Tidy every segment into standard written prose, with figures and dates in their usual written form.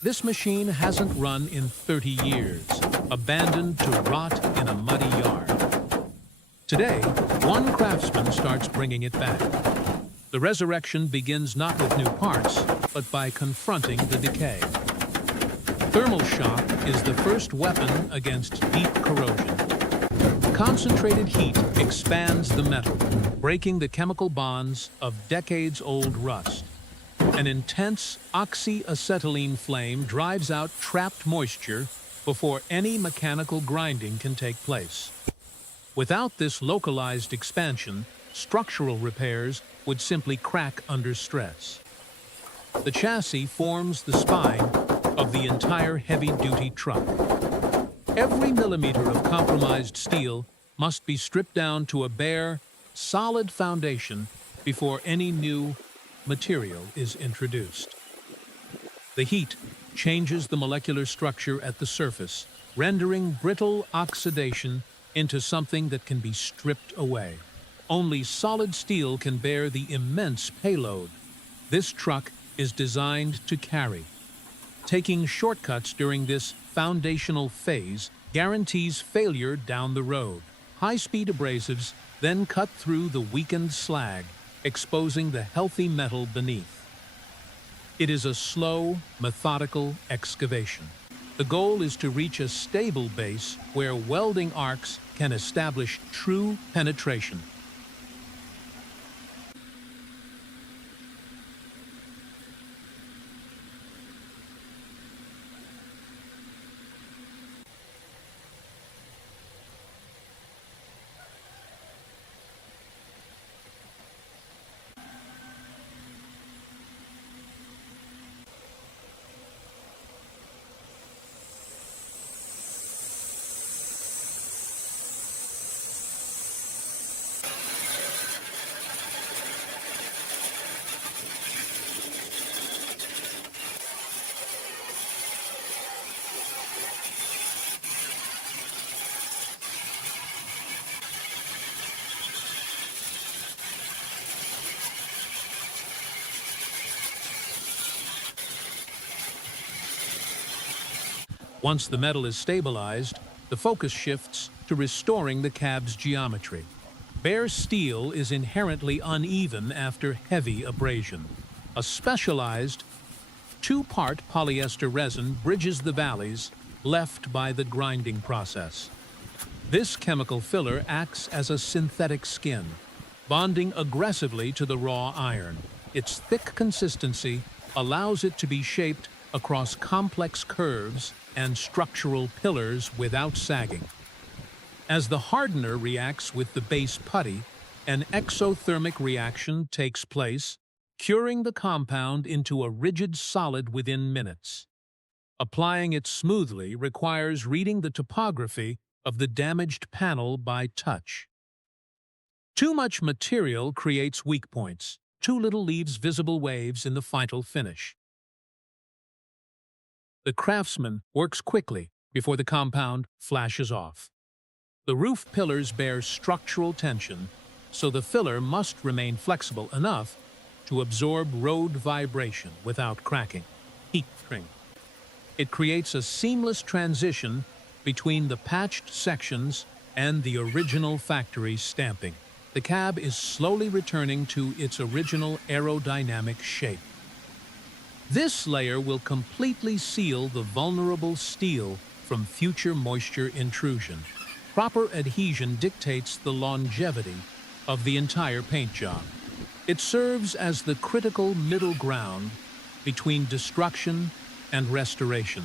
This machine hasn't run in 30 years, abandoned to rot in a muddy yard. Today, one craftsman starts bringing it back. The resurrection begins not with new parts, but by confronting the decay. Thermal shock is the first weapon against deep corrosion. Concentrated heat expands the metal, breaking the chemical bonds of decades-old rust. An intense oxyacetylene flame drives out trapped moisture before any mechanical grinding can take place. Without this localized expansion, structural repairs would simply crack under stress. The chassis forms the spine of the entire heavy-duty truck. Every millimeter of compromised steel must be stripped down to a bare, solid foundation before any new material is introduced. The heat changes the molecular structure at the surface, rendering brittle oxidation into something that can be stripped away. Only solid steel can bear the immense payload this truck is designed to carry. Taking shortcuts during this foundational phase guarantees failure down the road. High-speed abrasives then cut through the weakened slag, exposing the healthy metal beneath. It is a slow, methodical excavation. The goal is to reach a stable base where welding arcs can establish true penetration. Once the metal is stabilized, the focus shifts to restoring the cab's geometry. Bare steel is inherently uneven after heavy abrasion. A specialized two-part polyester resin bridges the valleys left by the grinding process. This chemical filler acts as a synthetic skin, bonding aggressively to the raw iron. Its thick consistency allows it to be shaped across complex curves and structural pillars without sagging. As the hardener reacts with the base putty, an exothermic reaction takes place, curing the compound into a rigid solid within minutes. Applying it smoothly requires reading the topography of the damaged panel by touch. Too much material creates weak points. Too little leaves visible waves in the final finish. The craftsman works quickly before the compound flashes off. The roof pillars bear structural tension, so the filler must remain flexible enough to absorb road vibration without cracking. Heat shrink. It creates a seamless transition between the patched sections and the original factory stamping. The cab is slowly returning to its original aerodynamic shape. This layer will completely seal the vulnerable steel from future moisture intrusion. Proper adhesion dictates the longevity of the entire paint job. It serves as the critical middle ground between destruction and restoration.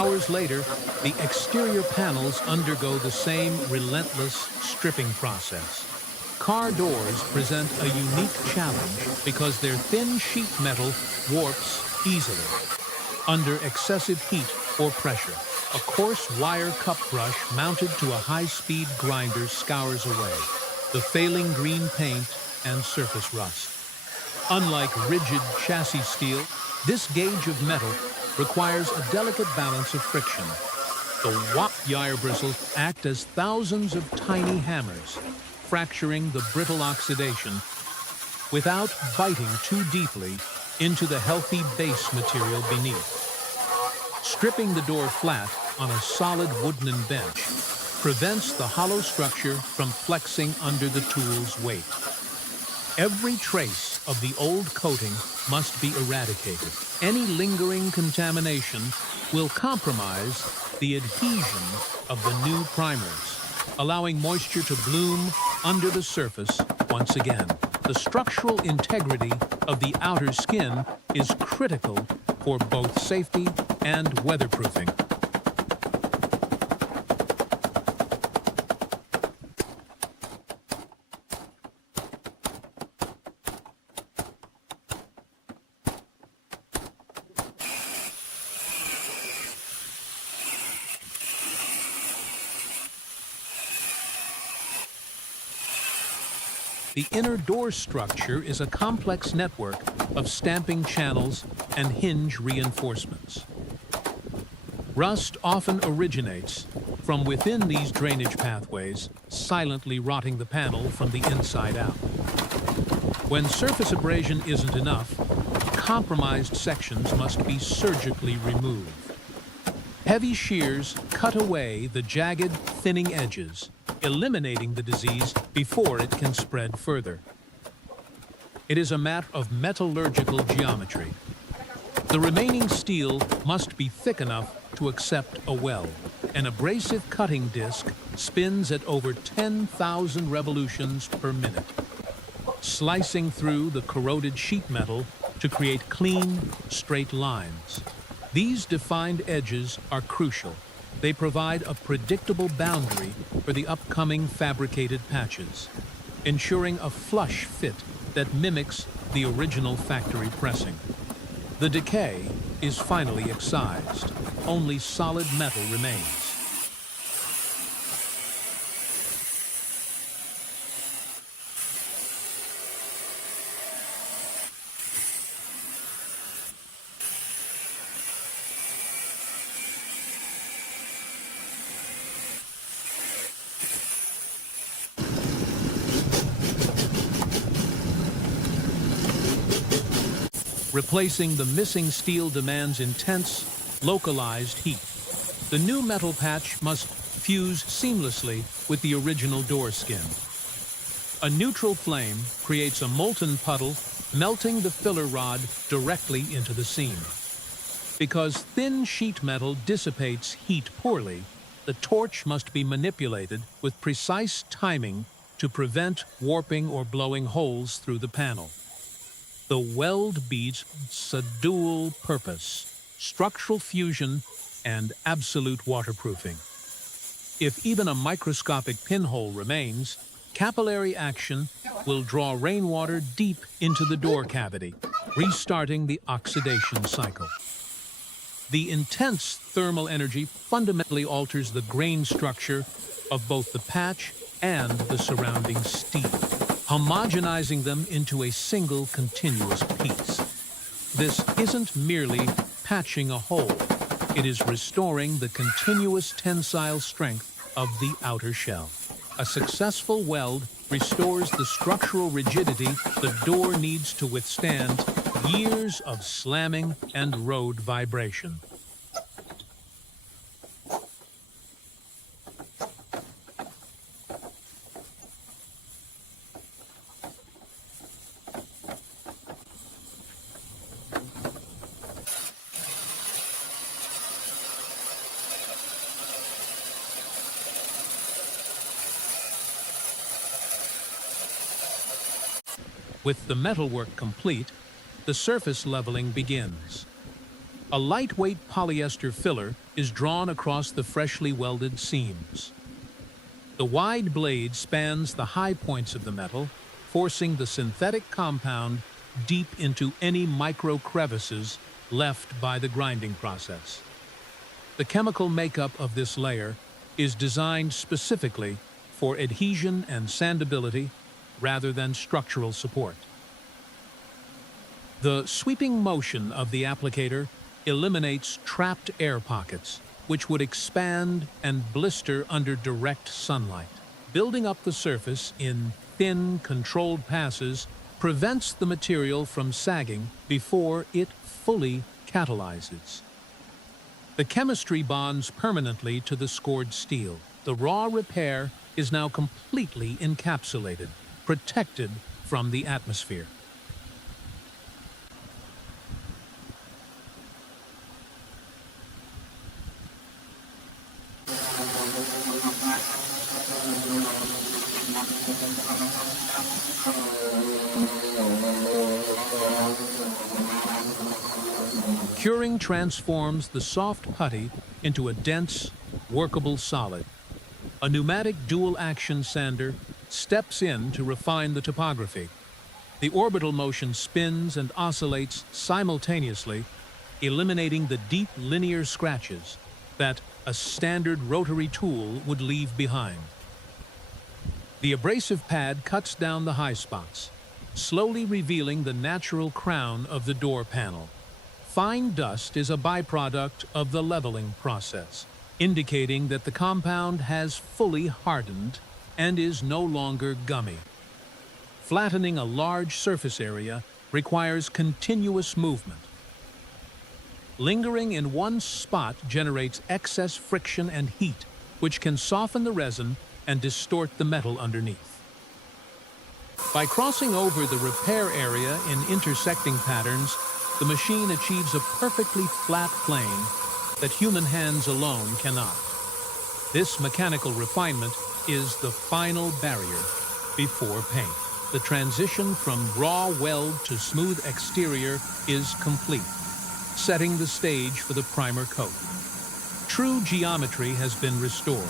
Hours later, the exterior panels undergo the same relentless stripping process. Car doors present a unique challenge because their thin sheet metal warps easily under excessive heat or pressure. A coarse wire cup brush mounted to a high-speed grinder scours away the failing green paint and surface rust. Unlike rigid chassis steel, this gauge of metal requires a delicate balance of friction. The wire bristles act as thousands of tiny hammers, fracturing the brittle oxidation without biting too deeply into the healthy base material beneath. Stripping the door flat on a solid wooden bench prevents the hollow structure from flexing under the tool's weight. Every trace of the old coating must be eradicated. Any lingering contamination will compromise the adhesion of the new primers, allowing moisture to bloom under the surface once again. The structural integrity of the outer skin is critical for both safety and weatherproofing. The inner door structure is a complex network of stamping channels and hinge reinforcements. Rust often originates from within these drainage pathways, silently rotting the panel from the inside out. When surface abrasion isn't enough, compromised sections must be surgically removed. Heavy shears cut away the jagged, thinning edges, eliminating the disease before it can spread further. It is a matter of metallurgical geometry. The remaining steel must be thick enough to accept a weld. An abrasive cutting disc spins at over 10,000 revolutions per minute, slicing through the corroded sheet metal to create clean, straight lines. These defined edges are crucial. They provide a predictable boundary for the upcoming fabricated patches, ensuring a flush fit that mimics the original factory pressing. The decay is finally excised. Only solid metal remains. Replacing the missing steel demands intense, localized heat. The new metal patch must fuse seamlessly with the original door skin. A neutral flame creates a molten puddle, melting the filler rod directly into the seam. Because thin sheet metal dissipates heat poorly, the torch must be manipulated with precise timing to prevent warping or blowing holes through the panel. The weld beats a dual purpose: structural fusion and absolute waterproofing. If even a microscopic pinhole remains, capillary action will draw rainwater deep into the door cavity, restarting the oxidation cycle. The intense thermal energy fundamentally alters the grain structure of both the patch and the surrounding steel, homogenizing them into a single continuous piece. This isn't merely patching a hole. It is restoring the continuous tensile strength of the outer shell. A successful weld restores the structural rigidity the door needs to withstand years of slamming and road vibration. With the metalwork complete, the surface leveling begins. A lightweight polyester filler is drawn across the freshly welded seams. The wide blade spans the high points of the metal, forcing the synthetic compound deep into any micro crevices left by the grinding process. The chemical makeup of this layer is designed specifically for adhesion and sandability rather than structural support. The sweeping motion of the applicator eliminates trapped air pockets, which would expand and blister under direct sunlight. Building up the surface in thin, controlled passes prevents the material from sagging before it fully catalyzes. The chemistry bonds permanently to the scored steel. The raw repair is now completely encapsulated, protected from the atmosphere. Curing transforms the soft putty into a dense, workable solid. A pneumatic dual-action sander steps in to refine the topography. The orbital motion spins and oscillates simultaneously, eliminating the deep linear scratches that a standard rotary tool would leave behind. The abrasive pad cuts down the high spots, slowly revealing the natural crown of the door panel. Fine dust is a byproduct of the leveling process, indicating that the compound has fully hardened and is no longer gummy. Flattening a large surface area requires continuous movement. Lingering in one spot generates excess friction and heat, which can soften the resin and distort the metal underneath. By crossing over the repair area in intersecting patterns, the machine achieves a perfectly flat plane that human hands alone cannot. This mechanical refinement is the final barrier before paint. The transition from raw weld to smooth exterior is complete, setting the stage for the primer coat. True geometry has been restored.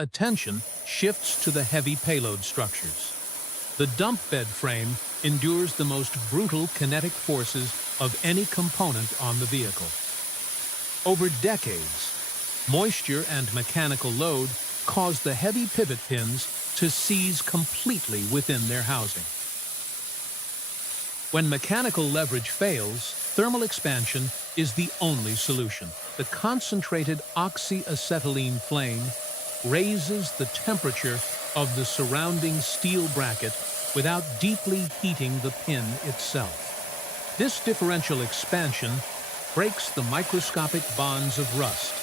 Attention shifts to the heavy payload structures. The dump bed frame endures the most brutal kinetic forces of any component on the vehicle. Over decades, moisture and mechanical load cause the heavy pivot pins to seize completely within their housing. When mechanical leverage fails, thermal expansion is the only solution. The concentrated oxyacetylene flame raises the temperature of the surrounding steel bracket without deeply heating the pin itself. This differential expansion breaks the microscopic bonds of rust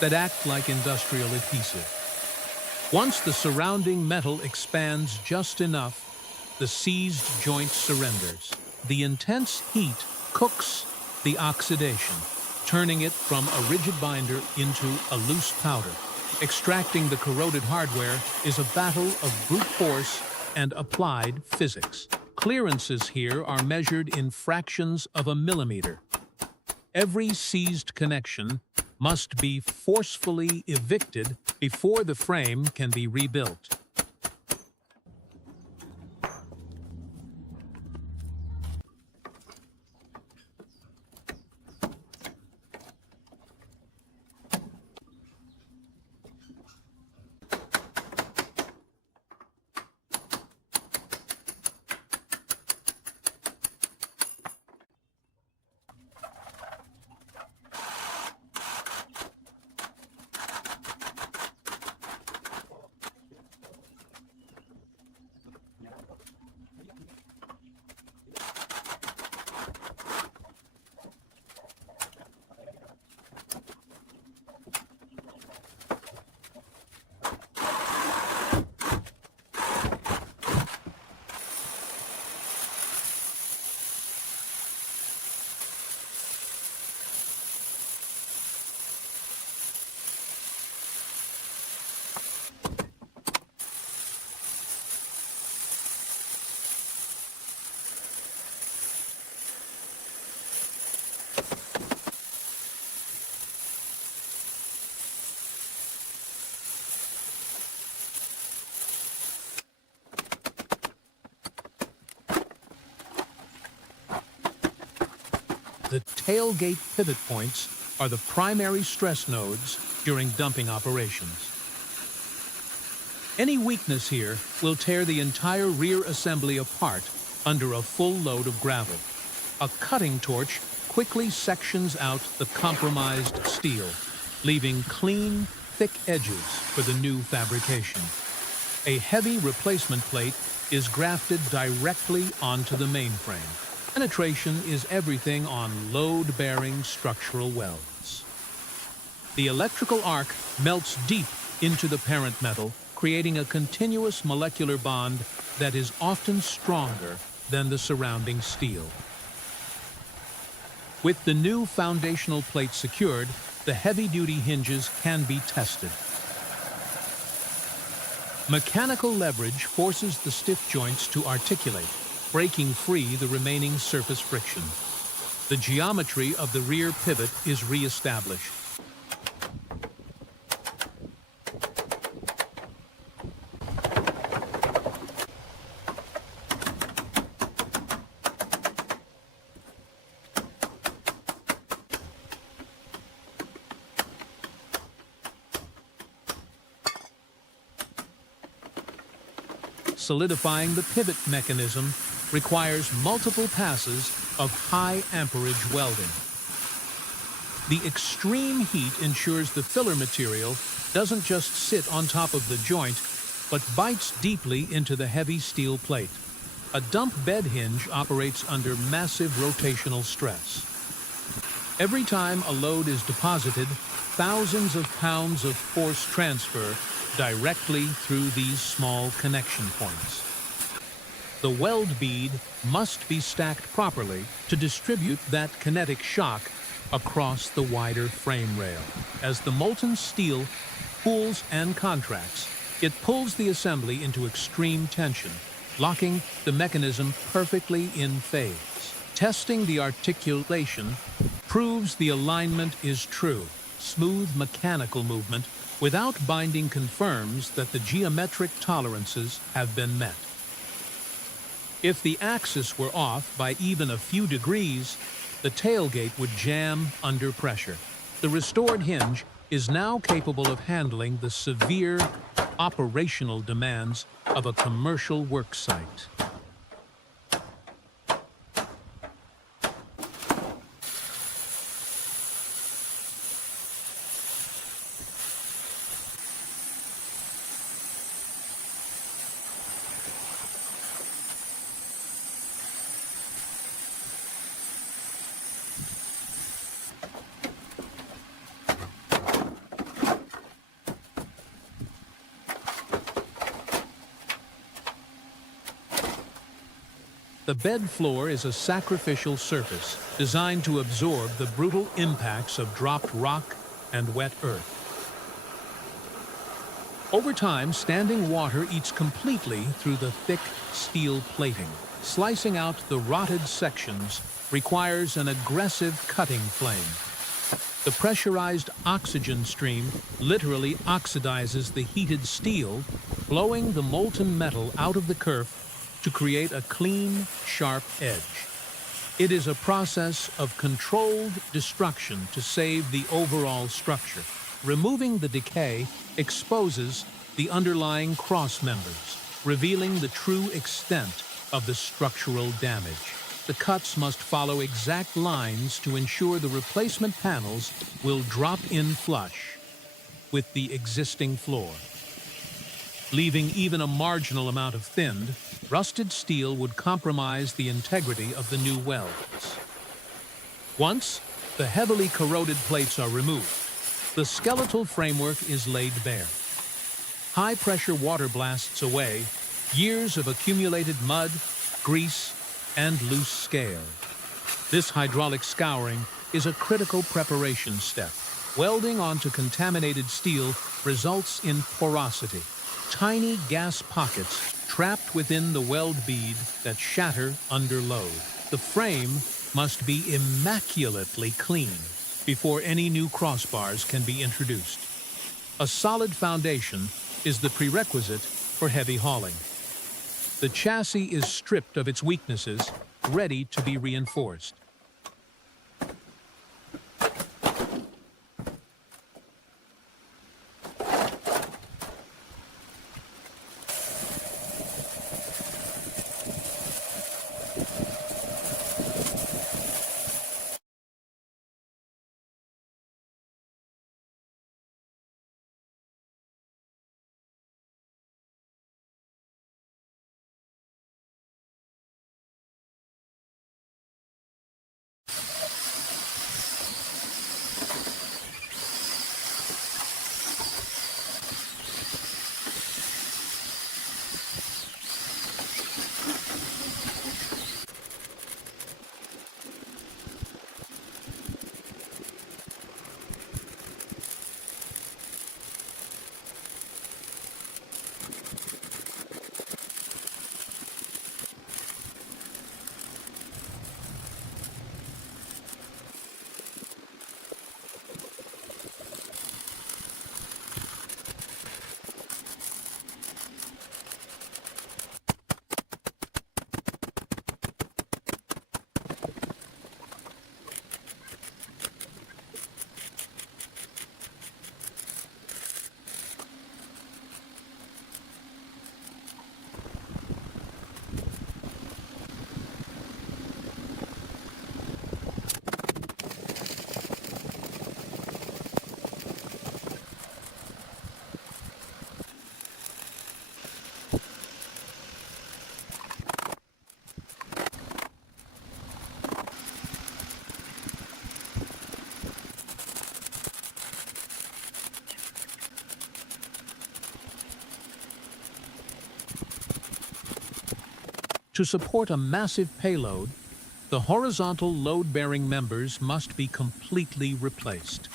that act like industrial adhesive. Once the surrounding metal expands just enough, the seized joint surrenders. The intense heat cooks the oxidation, turning it from a rigid binder into a loose powder. Extracting the corroded hardware is a battle of brute force and applied physics. Clearances here are measured in fractions of a millimeter. Every seized connection must be forcefully evicted before the frame can be rebuilt. The tailgate pivot points are the primary stress nodes during dumping operations. Any weakness here will tear the entire rear assembly apart under a full load of gravel. A cutting torch quickly sections out the compromised steel, leaving clean, thick edges for the new fabrication. A heavy replacement plate is grafted directly onto the mainframe. Penetration is everything on load-bearing structural welds. The electrical arc melts deep into the parent metal, creating a continuous molecular bond that is often stronger than the surrounding steel. With the new foundational plate secured, the heavy-duty hinges can be tested. Mechanical leverage forces the stiff joints to articulate, breaking free the remaining surface friction. The geometry of the rear pivot is re-established. Solidifying the pivot mechanism requires multiple passes of high amperage welding. The extreme heat ensures the filler material doesn't just sit on top of the joint, but bites deeply into the heavy steel plate. A dump bed hinge operates under massive rotational stress. Every time a load is deposited, thousands of pounds of force transfer directly through these small connection points. The weld bead must be stacked properly to distribute that kinetic shock across the wider frame rail. As the molten steel cools and contracts, it pulls the assembly into extreme tension, locking the mechanism perfectly in phase. Testing the articulation proves the alignment is true. Smooth mechanical movement without binding confirms that the geometric tolerances have been met. If the axis were off by even a few degrees, the tailgate would jam under pressure. The restored hinge is now capable of handling the severe operational demands of a commercial work site. The bed floor is a sacrificial surface designed to absorb the brutal impacts of dropped rock and wet earth. Over time, standing water eats completely through the thick steel plating. Slicing out the rotted sections requires an aggressive cutting flame. The pressurized oxygen stream literally oxidizes the heated steel, blowing the molten metal out of the kerf to create a clean, sharp edge. It is a process of controlled destruction to save the overall structure. Removing the decay exposes the underlying cross members, revealing the true extent of the structural damage. The cuts must follow exact lines to ensure the replacement panels will drop in flush with the existing floor. Leaving even a marginal amount of thinned, rusted steel would compromise the integrity of the new welds. Once the heavily corroded plates are removed, the skeletal framework is laid bare. High-pressure water blasts away years of accumulated mud, grease, and loose scale. This hydraulic scouring is a critical preparation step. Welding onto contaminated steel results in porosity, tiny gas pockets trapped within the weld bead that shatter under load. The frame must be immaculately clean before any new crossbars can be introduced. A solid foundation is the prerequisite for heavy hauling. The chassis is stripped of its weaknesses, ready to be reinforced. To support a massive payload, the horizontal load-bearing members must be completely replaced.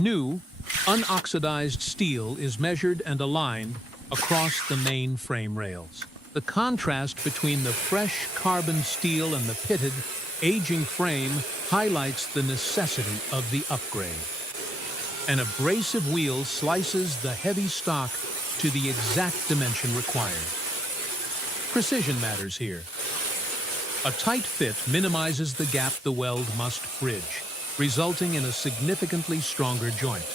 New, unoxidized steel is measured and aligned across the main frame rails. The contrast between the fresh carbon steel and the pitted, aging frame highlights the necessity of the upgrade. An abrasive wheel slices the heavy stock to the exact dimension required. Precision matters here. A tight fit minimizes the gap the weld must bridge, resulting in a significantly stronger joint.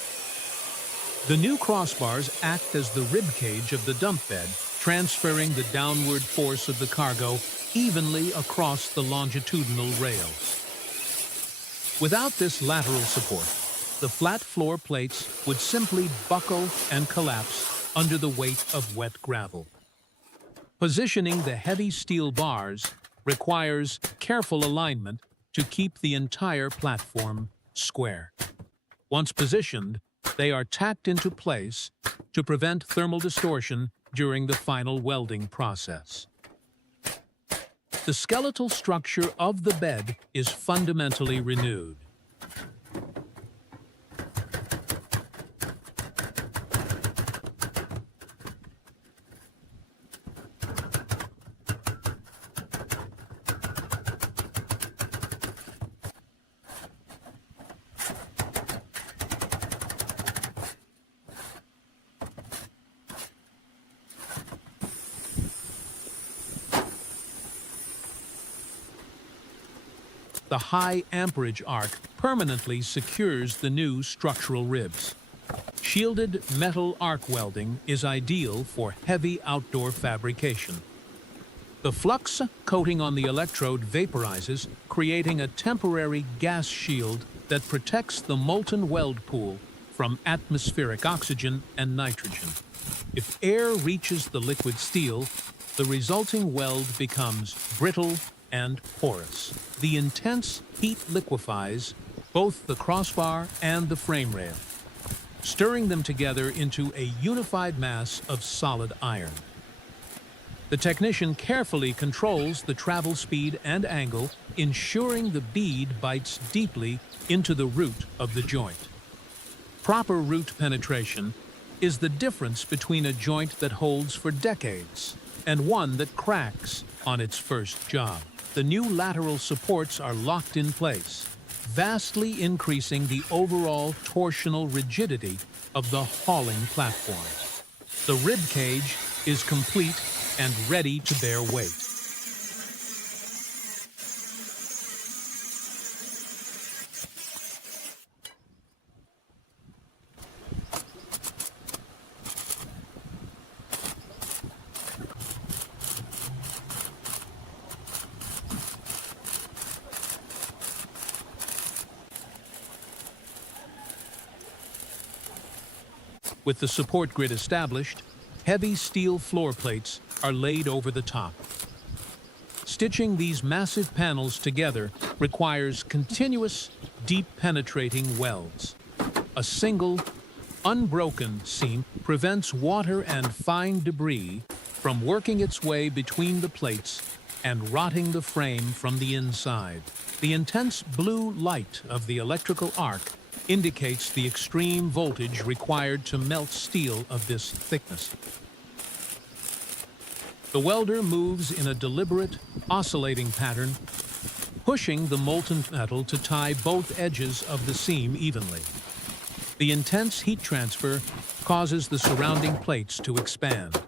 The new crossbars act as the rib cage of the dump bed, transferring the downward force of the cargo evenly across the longitudinal rails. Without this lateral support, the flat floor plates would simply buckle and collapse under the weight of wet gravel. Positioning the heavy steel bars requires careful alignment to keep the entire platform square. Once positioned, they are tacked into place to prevent thermal distortion during the final welding process. the skeletal structure of the bed is fundamentally renewed. The high amperage arc permanently secures the new structural ribs. Shielded metal arc welding is ideal for heavy outdoor fabrication. The flux coating on the electrode vaporizes, creating a temporary gas shield that protects the molten weld pool from atmospheric oxygen and nitrogen. If air reaches the liquid steel, the resulting weld becomes brittle and porous. The intense heat liquefies both the crossbar and the frame rail, stirring them together into a unified mass of solid iron. The technician carefully controls the travel speed and angle, ensuring the bead bites deeply into the root of the joint. Proper root penetration is the difference between a joint that holds for decades and one that cracks on its first job. The new lateral supports are locked in place, vastly increasing the overall torsional rigidity of the hauling platform. The rib cage is complete and ready to bear weight. With the support grid established, heavy steel floor plates are laid over the top. Stitching these massive panels together requires continuous, deep-penetrating welds. A single, unbroken seam prevents water and fine debris from working its way between the plates and rotting the frame from the inside. The intense blue light of the electrical arc indicates the extreme voltage required to melt steel of this thickness. The welder moves in a deliberate, oscillating pattern, pushing the molten metal to tie both edges of the seam evenly. The intense heat transfer causes the surrounding plates to expand.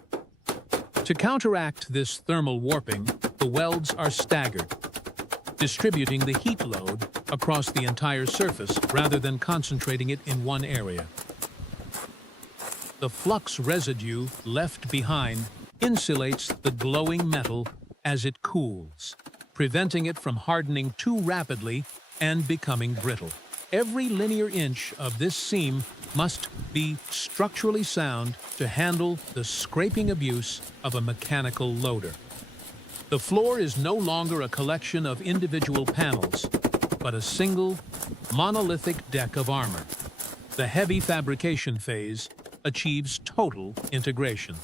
To counteract this thermal warping, the welds are staggered, distributing the heat load across the entire surface rather than concentrating it in one area. The flux residue left behind insulates the glowing metal as it cools, preventing it from hardening too rapidly and becoming brittle. Every linear inch of this seam must be structurally sound to handle the scraping abuse of a mechanical loader. The floor is no longer a collection of individual panels, but a single, monolithic deck of armor. The heavy fabrication phase achieves total integration.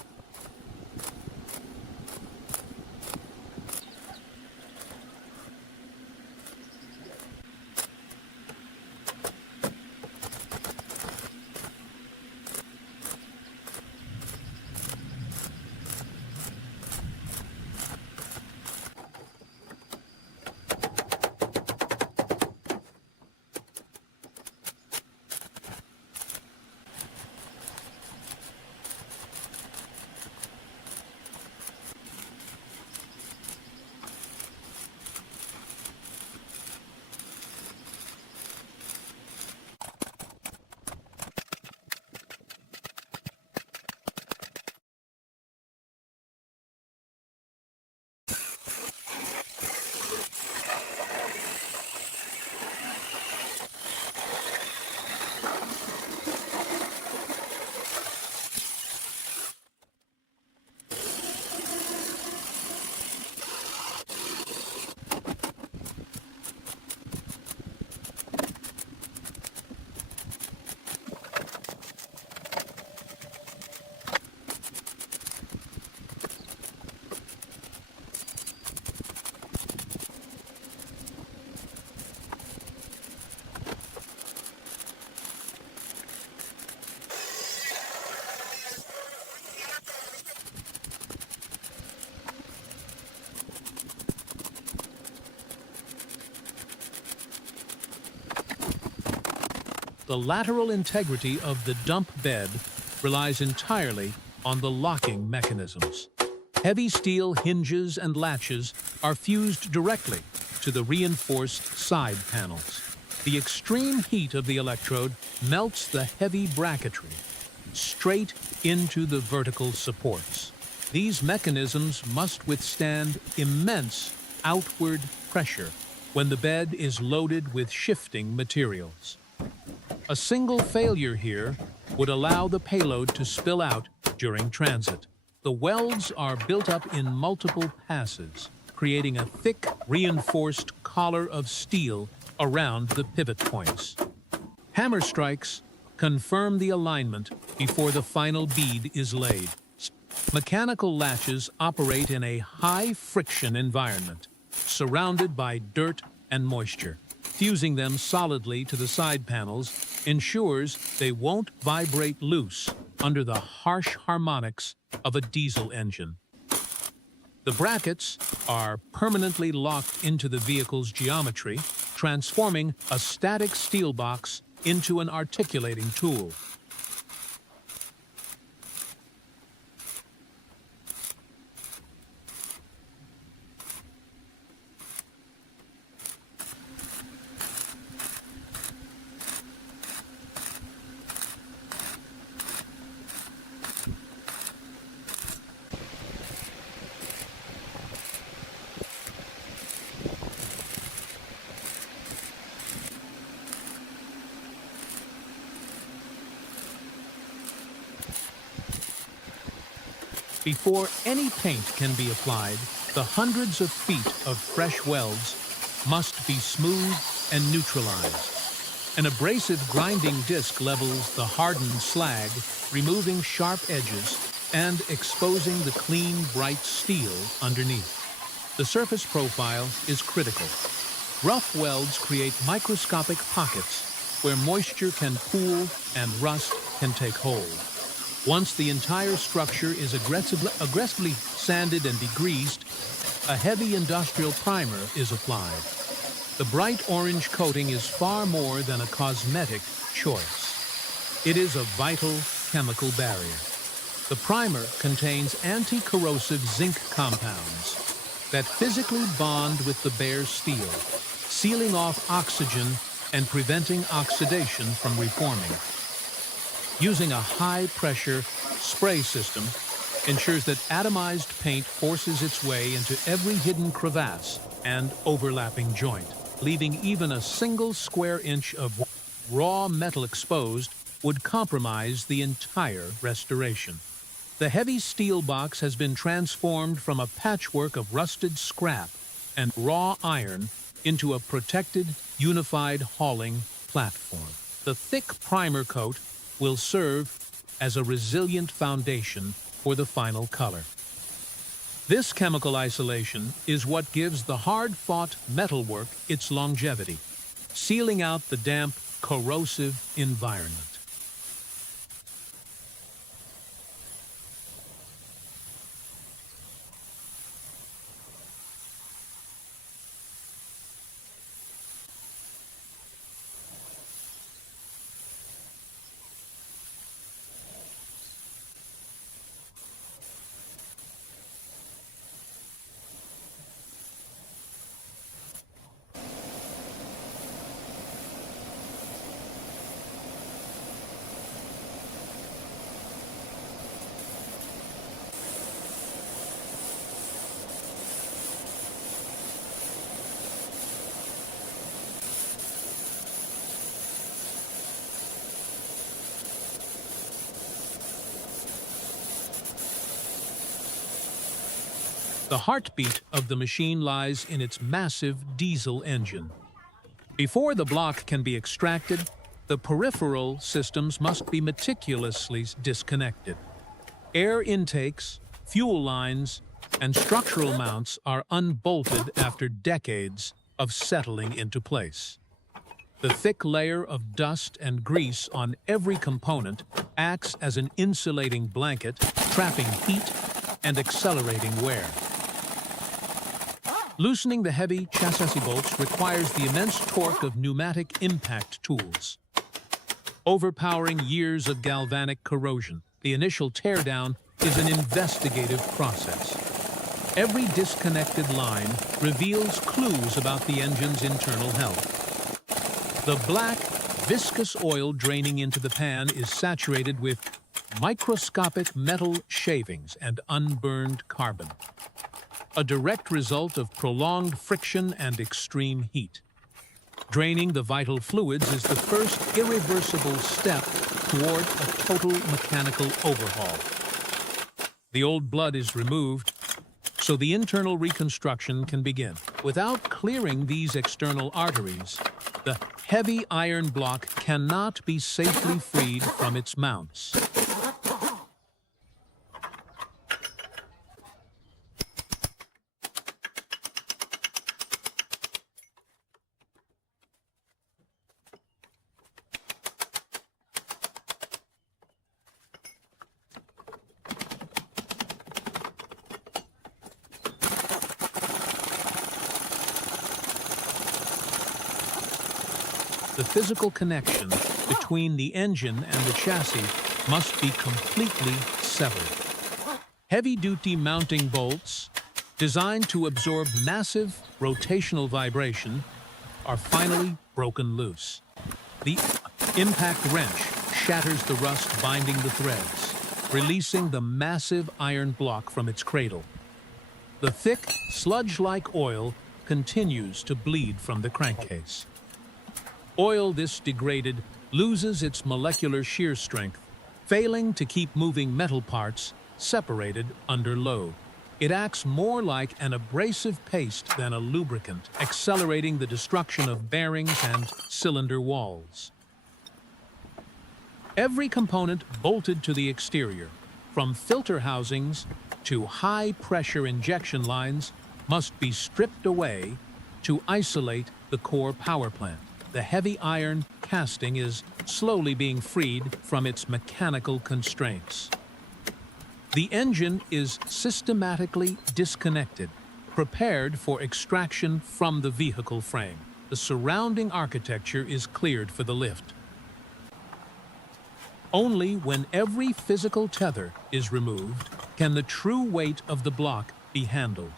The lateral integrity of the dump bed relies entirely on the locking mechanisms. Heavy steel hinges and latches are fused directly to the reinforced side panels. The extreme heat of the electrode melts the heavy bracketry straight into the vertical supports. These mechanisms must withstand immense outward pressure when the bed is loaded with shifting materials. A single failure here would allow the payload to spill out during transit. The welds are built up in multiple passes, creating a thick, reinforced collar of steel around the pivot points. Hammer strikes confirm the alignment before the final bead is laid. Mechanical latches operate in a high-friction environment, surrounded by dirt and moisture. Fusing them solidly to the side panels ensures they won't vibrate loose under the harsh harmonics of a diesel engine. The brackets are permanently locked into the vehicle's geometry, transforming a static steel box into an articulating tool. Before any paint can be applied, the hundreds of feet of fresh welds must be smoothed and neutralized. An abrasive grinding disc levels the hardened slag, removing sharp edges and exposing the clean, bright steel underneath. The surface profile is critical. Rough welds create microscopic pockets where moisture can pool and rust can take hold. Once the entire structure is aggressively sanded and degreased, a heavy industrial primer is applied. The bright orange coating is far more than a cosmetic choice. It is a vital chemical barrier. The primer contains anti-corrosive zinc compounds that physically bond with the bare steel, sealing off oxygen and preventing oxidation from reforming. Using a high-pressure spray system ensures that atomized paint forces its way into every hidden crevasse and overlapping joint, leaving even a single square inch of raw metal exposed would compromise the entire restoration. The heavy steel box has been transformed from a patchwork of rusted scrap and raw iron into a protected, unified hauling platform. The thick primer coat will serve as a resilient foundation for the final color. This chemical isolation is what gives the hard-fought metalwork its longevity, sealing out the damp, corrosive environment. The heartbeat of the machine lies in its massive diesel engine. Before the block can be extracted, the peripheral systems must be meticulously disconnected. Air intakes, fuel lines, and structural mounts are unbolted after decades of settling into place. The thick layer of dust and grease on every component acts as an insulating blanket, trapping heat and accelerating wear. Loosening the heavy chassis bolts requires the immense torque of pneumatic impact tools. overpowering years of galvanic corrosion. The initial teardown is an investigative process. Every disconnected line reveals clues about the engine's internal health. The black, viscous oil draining into the pan is saturated with microscopic metal shavings and unburned carbon, a direct result of prolonged friction and extreme heat. Draining the vital fluids is the first irreversible step toward a total mechanical overhaul. The old blood is removed, so the internal reconstruction can begin. Without clearing these external arteries, the heavy iron block cannot be safely freed from its mounts. The physical connection between the engine and the chassis must be completely severed. Heavy-duty mounting bolts, designed to absorb massive rotational vibration, are finally broken loose. The impact wrench shatters the rust binding the threads, releasing the massive iron block from its cradle. The thick, sludge-like oil continues to bleed from the crankcase. Oil this degraded loses its molecular shear strength, failing to keep moving metal parts separated under load. It acts more like an abrasive paste than a lubricant, accelerating the destruction of bearings and cylinder walls. Every component bolted to the exterior, from filter housings to high-pressure injection lines, must be stripped away to isolate the core power plant. The heavy iron casting is slowly being freed from its mechanical constraints. The engine is systematically disconnected, prepared for extraction from the vehicle frame. The surrounding architecture is cleared for the lift. Only when every physical tether is removed can the true weight of the block be handled.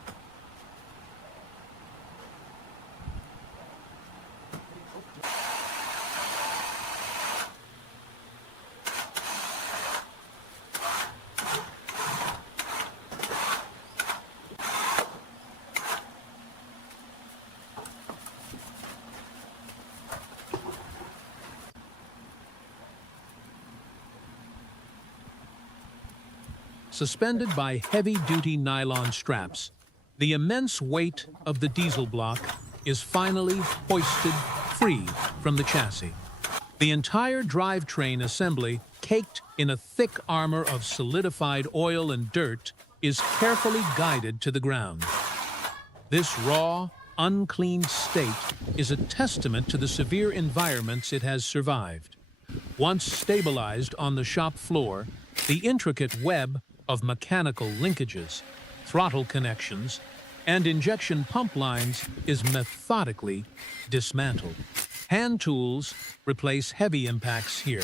Suspended by heavy-duty nylon straps, the immense weight of the diesel block is finally hoisted free from the chassis. The entire drivetrain assembly, caked in a thick armor of solidified oil and dirt, is carefully guided to the ground. This raw, unclean state is a testament to the severe environments it has survived. Once stabilized on the shop floor, the intricate web of mechanical linkages, throttle connections, and injection pump lines is methodically dismantled. Hand tools replace heavy impacts here.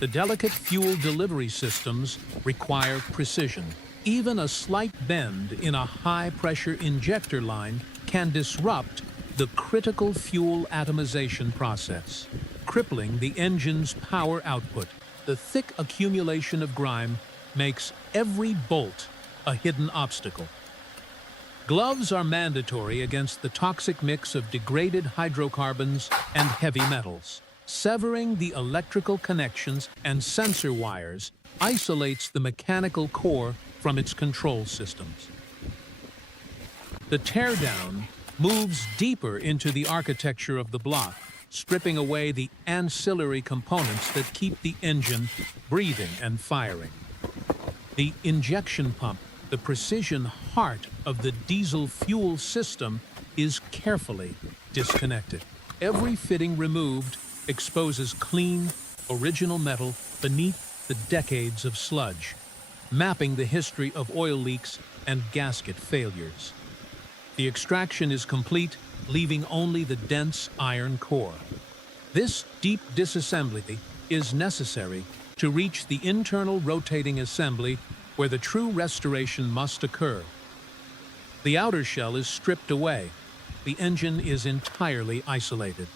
The delicate fuel delivery systems require precision. Even a slight bend in a high-pressure injector line can disrupt the critical fuel atomization process, crippling the engine's power output. The thick accumulation of grime makes every bolt a hidden obstacle. Gloves are mandatory against the toxic mix of degraded hydrocarbons and heavy metals. Severing the electrical connections and sensor wires isolates the mechanical core from its control systems. The teardown moves deeper into the architecture of the block, stripping away the ancillary components that keep the engine breathing and firing. The injection pump, the precision heart of the diesel fuel system, is carefully disconnected. Every fitting removed exposes clean, original metal beneath the decades of sludge, mapping the history of oil leaks and gasket failures. The extraction is complete, leaving only the dense iron core. This deep disassembly is necessary to reach the internal rotating assembly where the true restoration must occur. The outer shell is stripped away. The engine is entirely isolated.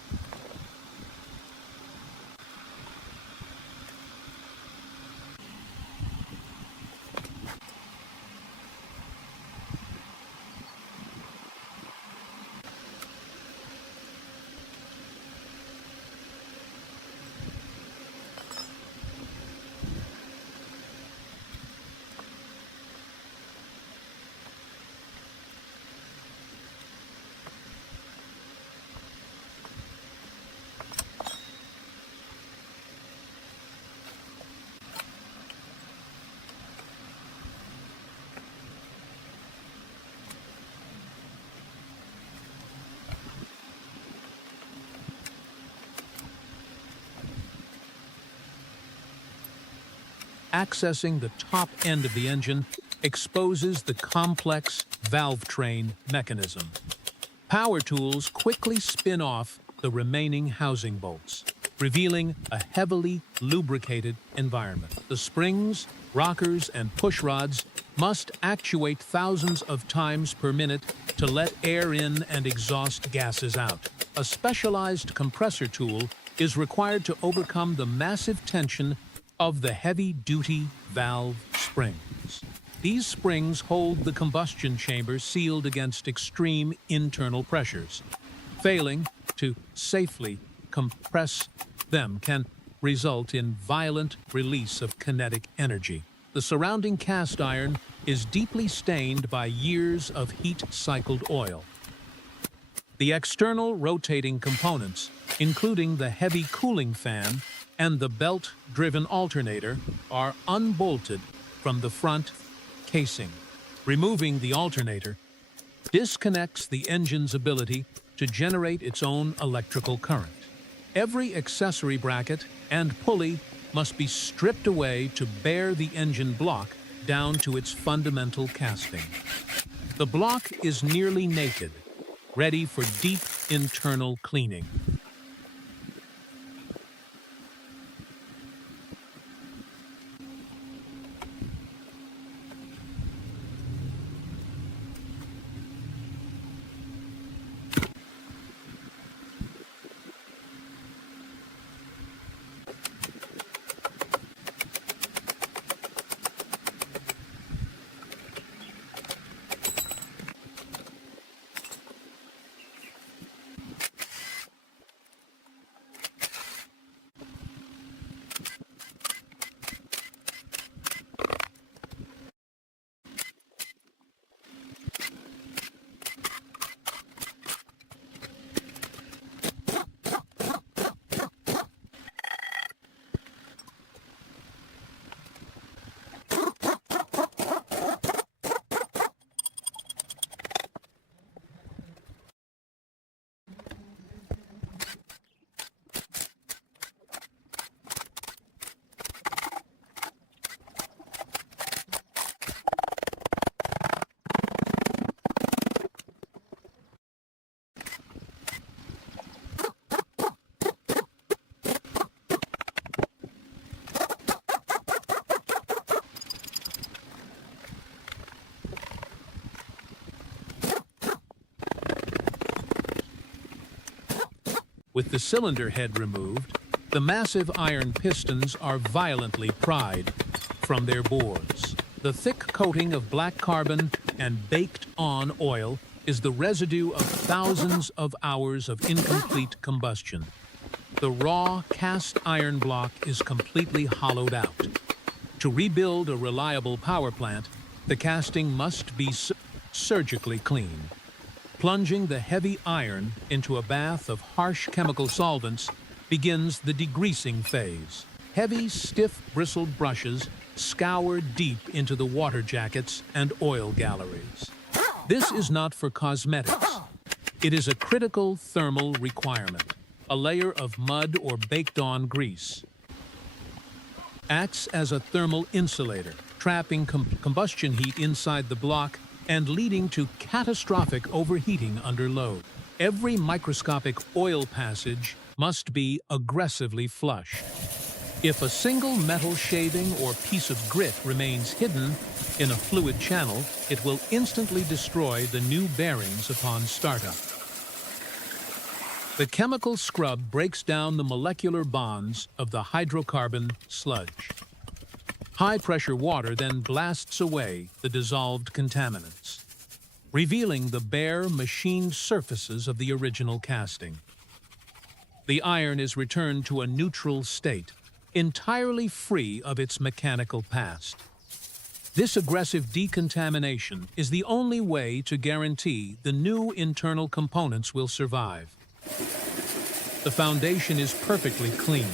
Accessing the top end of the engine exposes the complex valve train mechanism. Power tools quickly spin off the remaining housing bolts, revealing a heavily lubricated environment. The springs, rockers, and push rods must actuate thousands of times per minute to let air in and exhaust gases out. A specialized compressor tool is required to overcome the massive tension of the heavy-duty valve springs. These springs hold the combustion chamber sealed against extreme internal pressures. Failing to safely compress them can result in violent release of kinetic energy. The surrounding cast iron is deeply stained by years of heat-cycled oil. The external rotating components, including the heavy cooling fan and the belt-driven alternator, are unbolted from the front casing. Removing the alternator disconnects the engine's ability to generate its own electrical current. Every accessory bracket and pulley must be stripped away to bare the engine block down to its fundamental casting. The block is nearly naked, ready for deep internal cleaning. With the cylinder head removed, the massive iron pistons are violently pried from their bores. The thick coating of black carbon and baked-on oil is the residue of thousands of hours of incomplete combustion. The raw cast iron block is completely hollowed out. To rebuild a reliable power plant, the casting must be surgically cleaned. Plunging the heavy iron into a bath of harsh chemical solvents begins the degreasing phase. Heavy, stiff, bristled brushes scour deep into the water jackets and oil galleries. This is not for cosmetics. It is a critical thermal requirement. A layer of mud or baked-on grease acts as a thermal insulator, trapping combustion heat inside the block and leading to catastrophic overheating under load. Every microscopic oil passage must be aggressively flushed. If a single metal shaving or piece of grit remains hidden in a fluid channel, it will instantly destroy the new bearings upon startup. The chemical scrub breaks down the molecular bonds of the hydrocarbon sludge. High-pressure water then blasts away the dissolved contaminants, revealing the bare, machined surfaces of the original casting. The iron is returned to a neutral state, entirely free of its mechanical past. This aggressive decontamination is the only way to guarantee the new internal components will survive. The foundation is perfectly clean.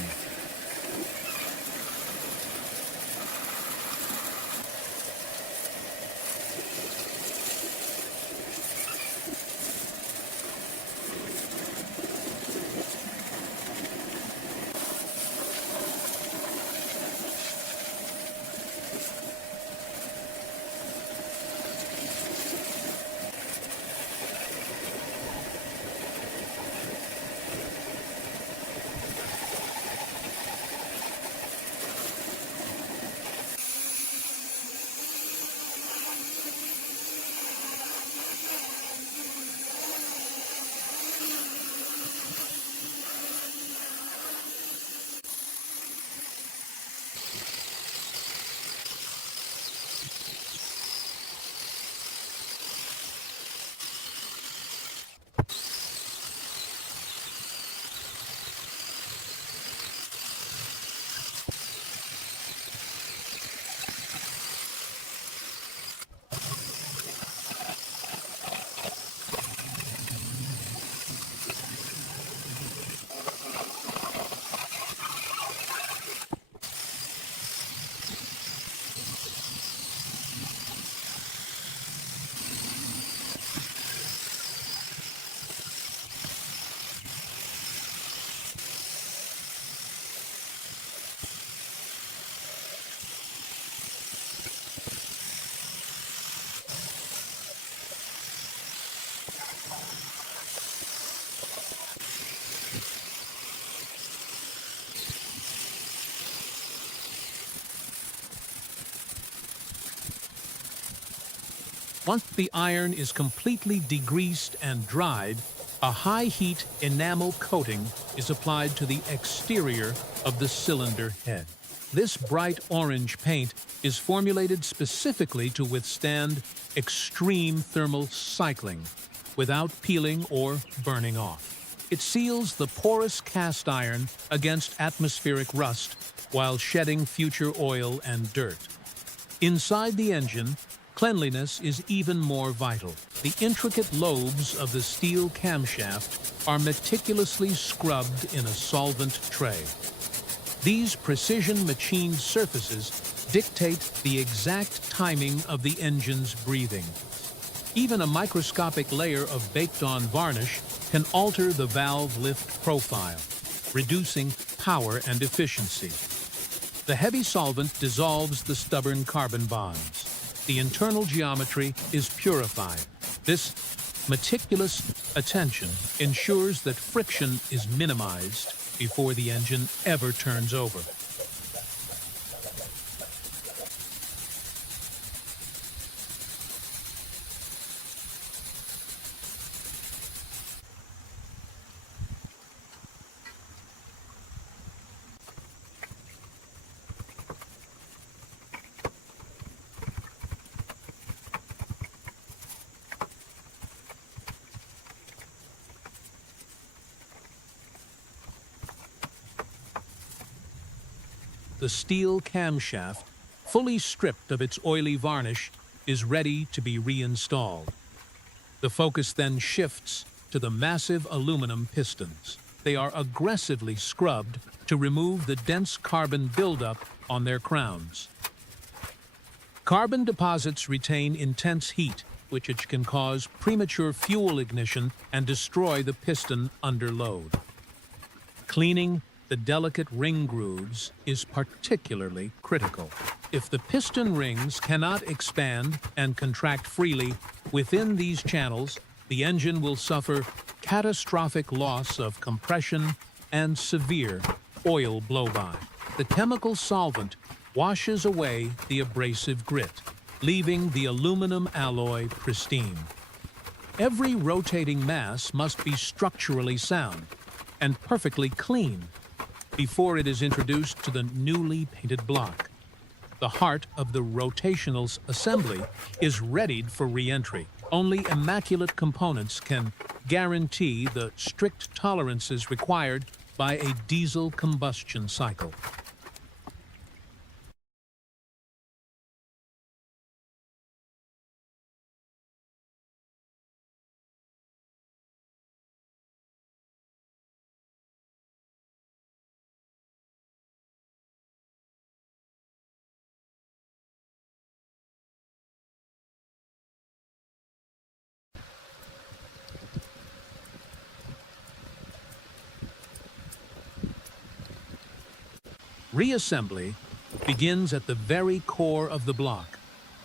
Once the iron is completely degreased and dried, a high-heat enamel coating is applied to the exterior of the cylinder head. This bright orange paint is formulated specifically to withstand extreme thermal cycling without peeling or burning off. It seals the porous cast iron against atmospheric rust while shedding future oil and dirt. Inside the engine, cleanliness is even more vital. The intricate lobes of the steel camshaft are meticulously scrubbed in a solvent tray. These precision-machined surfaces dictate the exact timing of the engine's breathing. Even a microscopic layer of baked-on varnish can alter the valve lift profile, reducing power and efficiency. The heavy solvent dissolves the stubborn carbon bonds. The internal geometry is purified. This meticulous attention ensures that friction is minimized before the engine ever turns over. The steel camshaft, fully stripped of its oily varnish, is ready to be reinstalled. The focus then shifts to the massive aluminum pistons. They are aggressively scrubbed to remove the dense carbon buildup on their crowns. Carbon deposits retain intense heat, which can cause premature fuel ignition and destroy the piston under load. Cleaning the delicate ring grooves is particularly critical. If the piston rings cannot expand and contract freely within these channels, the engine will suffer catastrophic loss of compression and severe oil blowby. the chemical solvent washes away the abrasive grit, leaving the aluminum alloy pristine. Every rotating mass must be structurally sound and perfectly clean before it is introduced to the newly painted block. The heart of the rotational assembly is readied for re-entry. Only immaculate components can guarantee the strict tolerances required by a diesel combustion cycle. Reassembly begins at the very core of the block.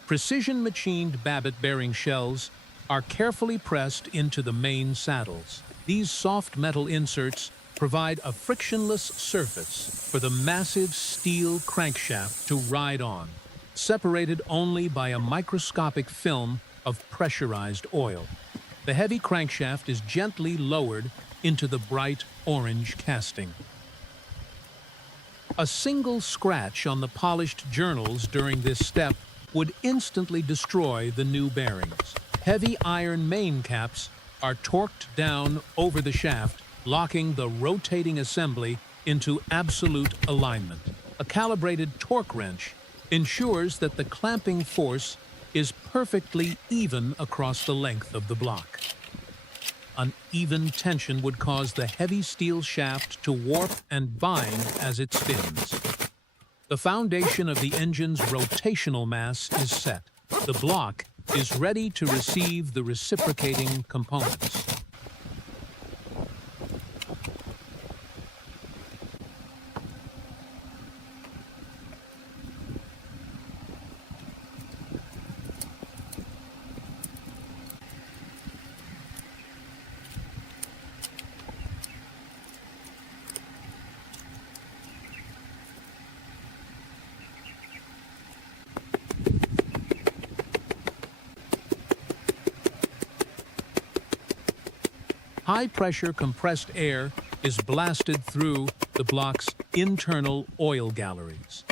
Precision-machined Babbitt bearing shells are carefully pressed into the main saddles. These soft metal inserts provide a frictionless surface for the massive steel crankshaft to ride on, separated only by a microscopic film of pressurized oil. The heavy crankshaft is gently lowered into the bright orange casting. A single scratch on the polished journals during this step would instantly destroy the new bearings. Heavy iron main caps are torqued down over the shaft, locking the rotating assembly into absolute alignment. A calibrated torque wrench ensures that the clamping force is perfectly even across the length of the block. Uneven tension would cause the heavy steel shaft to warp and bind as it spins. The foundation of the engine's rotational mass is set. The block is ready to receive the reciprocating components. High-pressure compressed air is blasted through the block's internal oil galleries.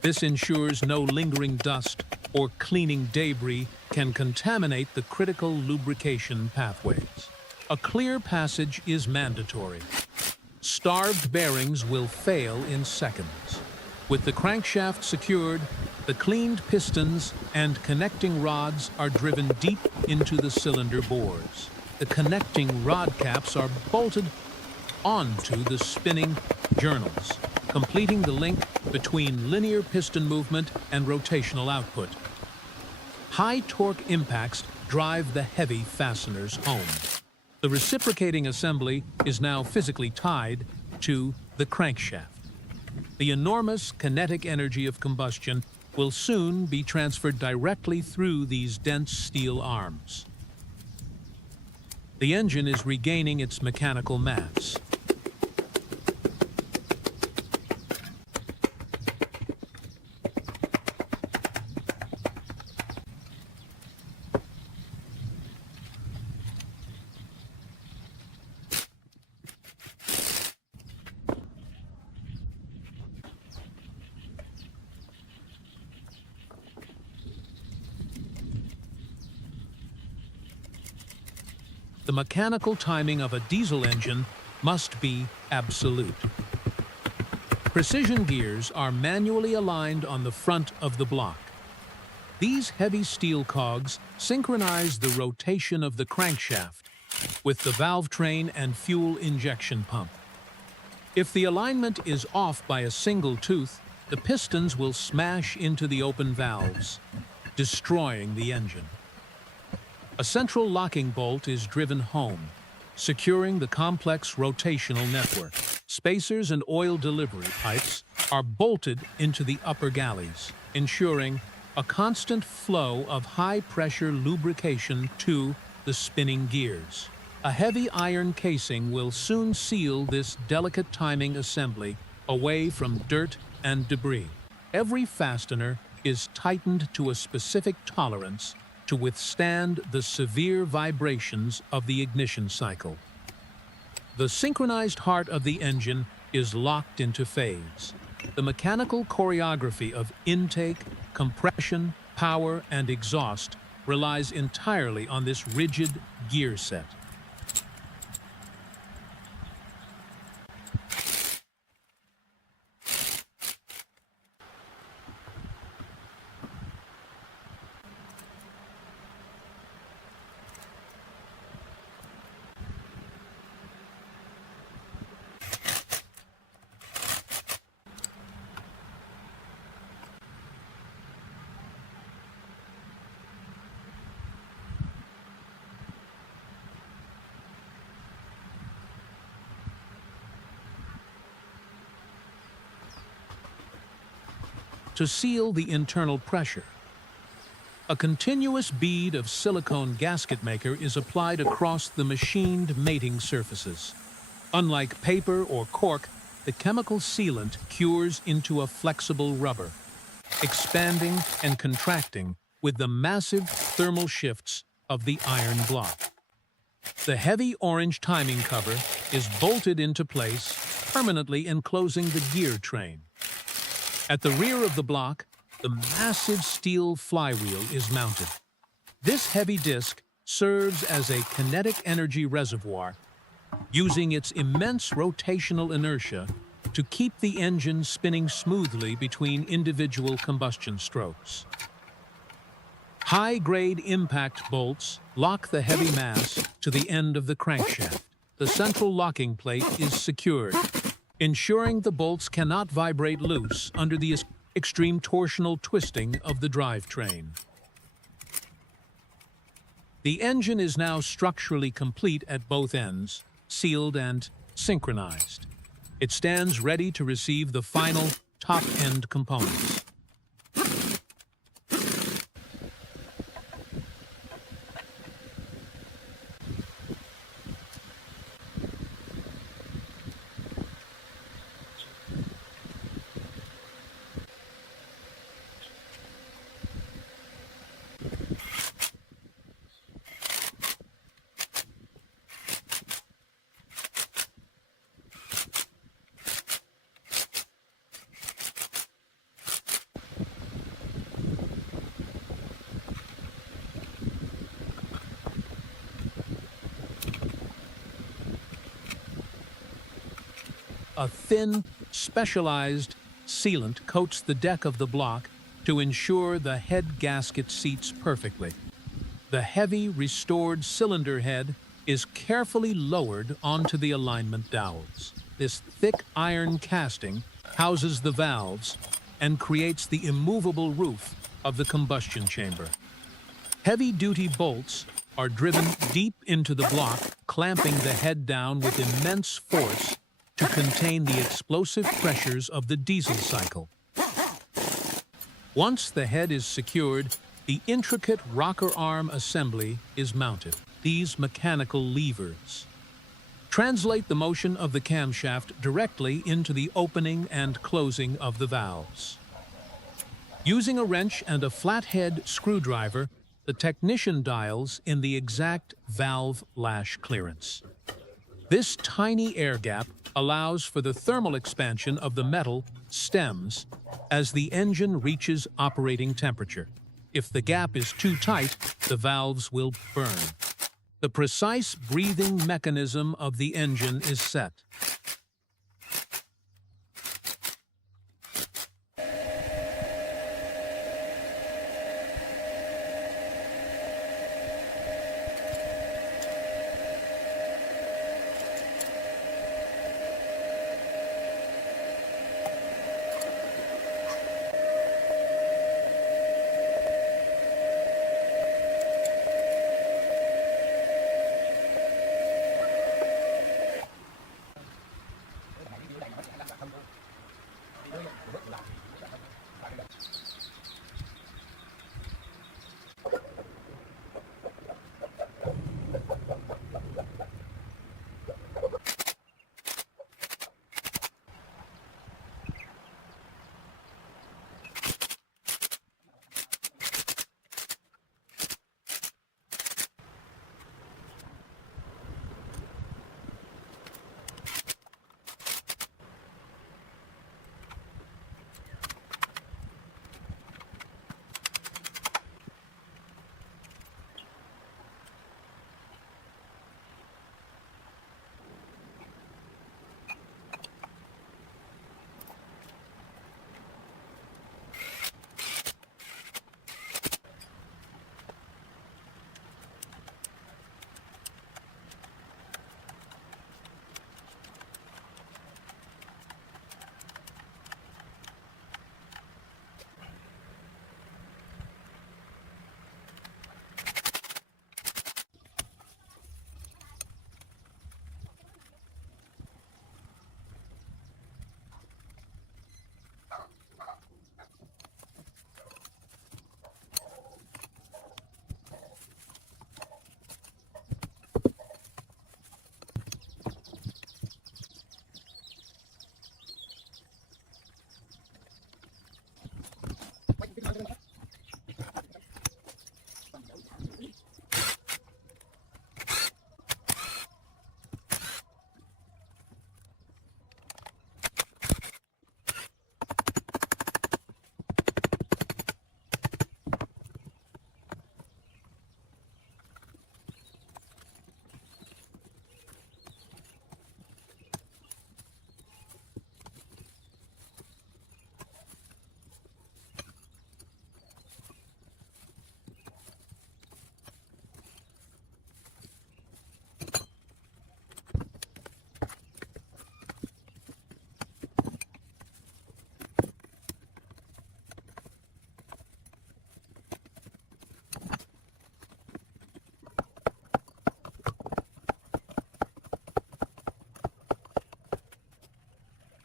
This ensures no lingering dust or cleaning debris can contaminate the critical lubrication pathways. A clear passage is mandatory. Starved bearings will fail in seconds. With the crankshaft secured, the cleaned pistons and connecting rods are driven deep into the cylinder bores. The connecting rod caps are bolted onto the spinning journals, completing the link between linear piston movement and rotational output. High torque impacts drive the heavy fasteners home. The reciprocating assembly is now physically tied to the crankshaft. The enormous kinetic energy of combustion will soon be transferred directly through these dense steel arms. The engine is regaining its mechanical mass. The mechanical timing of a diesel engine must be absolute. Precision gears are manually aligned on the front of the block. These heavy steel cogs synchronize the rotation of the crankshaft with the valve train and fuel injection pump. If the alignment is off by a single tooth, the pistons will smash into the open valves, destroying the engine. A central locking bolt is driven home, securing the complex rotational network. Spacers and oil delivery pipes are bolted into the upper galleys, ensuring a constant flow of high-pressure lubrication to the spinning gears. A heavy iron casing will soon seal this delicate timing assembly away from dirt and debris. Every fastener is tightened to a specific tolerance to withstand the severe vibrations of the ignition cycle. The synchronized heart of the engine is locked into phase. The mechanical choreography of intake, compression, power, and exhaust relies entirely on this rigid gear set. To seal the internal pressure, a continuous bead of silicone gasket maker is applied across the machined mating surfaces. Unlike paper or cork, the chemical sealant cures into a flexible rubber, expanding and contracting with the massive thermal shifts of the iron block. The heavy orange timing cover is bolted into place, permanently enclosing the gear train. At the rear of the block, the massive steel flywheel is mounted. This heavy disc serves as a kinetic energy reservoir, using its immense rotational inertia to keep the engine spinning smoothly between individual combustion strokes. High-grade impact bolts lock the heavy mass to the end of the crankshaft. The central locking plate is secured, ensuring the bolts cannot vibrate loose under the extreme torsional twisting of the drivetrain. The engine is now structurally complete at both ends, sealed and synchronized. It stands ready to receive the final top-end components. A thin, specialized sealant coats the deck of the block to ensure the head gasket seats perfectly. The heavy, restored cylinder head is carefully lowered onto the alignment dowels. This thick iron casting houses the valves and creates the immovable roof of the combustion chamber. Heavy-duty bolts are driven deep into the block, clamping the head down with immense force to contain the explosive pressures of the diesel cycle. Once the head is secured, the intricate rocker arm assembly is mounted. These mechanical levers translate the motion of the camshaft directly into the opening and closing of the valves. Using a wrench and a flathead screwdriver, the technician dials in the exact valve lash clearance. This tiny air gap allows for the thermal expansion of the metal stems as the engine reaches operating temperature. If the gap is too tight, the valves will burn. The precise breathing mechanism of the engine is set.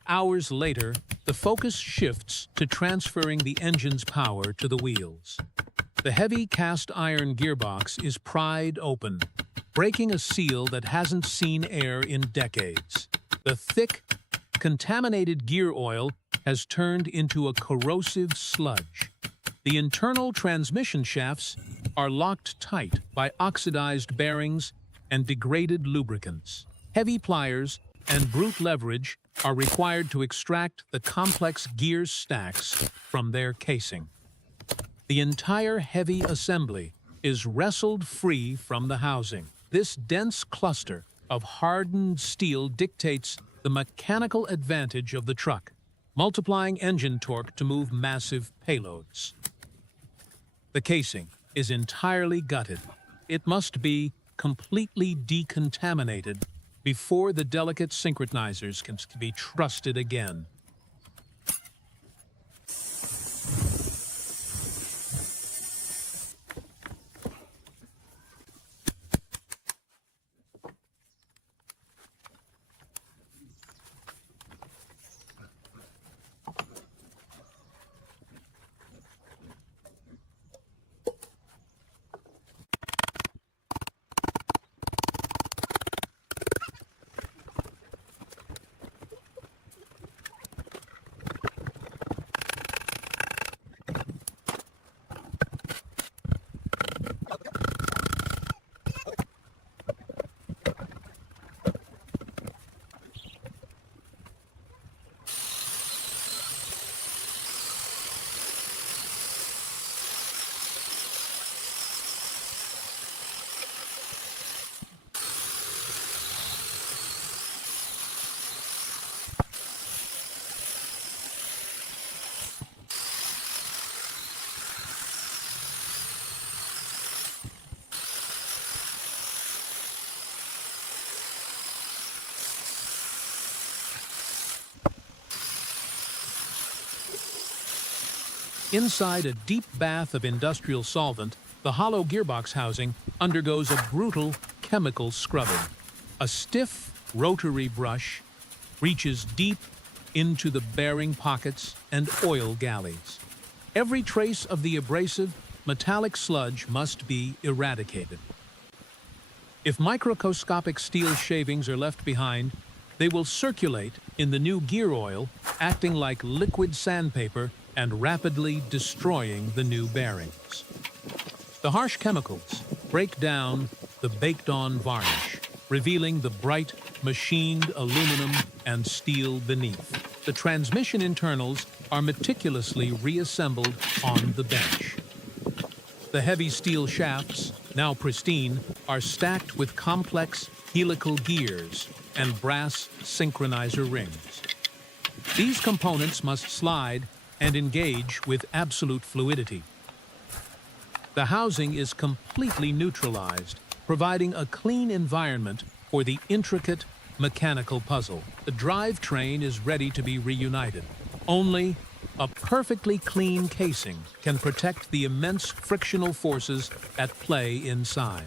hours later, the focus shifts to transferring the engine's power to the wheels. The heavy cast iron gearbox is pried open, breaking a seal that hasn't seen air in decades. The thick, contaminated gear oil has turned into a corrosive sludge. The internal transmission shafts are locked tight by oxidized bearings and degraded lubricants. Heavy pliers and brute leverage are required to extract the complex gear stacks from their casing. The entire heavy assembly is wrestled free from the housing. This dense cluster of hardened steel dictates the mechanical advantage of the truck, multiplying engine torque to move massive payloads. The casing is entirely gutted. It must be completely decontaminated before the delicate synchronizers can be trusted again. Inside a deep bath of industrial solvent, the hollow gearbox housing undergoes a brutal chemical scrubbing. A stiff rotary brush reaches deep into the bearing pockets and oil galleys. Every trace of the abrasive, metallic sludge must be eradicated. If microscopic steel shavings are left behind, they will circulate in the new gear oil, acting like liquid sandpaper and rapidly destroying the new bearings. The harsh chemicals break down the baked-on varnish, revealing the bright, machined aluminum and steel beneath. The transmission internals are meticulously reassembled on the bench. The heavy steel shafts, now pristine, are stacked with complex helical gears and brass synchronizer rings. These components must slide and engage with absolute fluidity. The housing is completely neutralized, providing a clean environment for the intricate mechanical puzzle. The drivetrain is ready to be reunited. Only a perfectly clean casing can protect the immense frictional forces at play inside.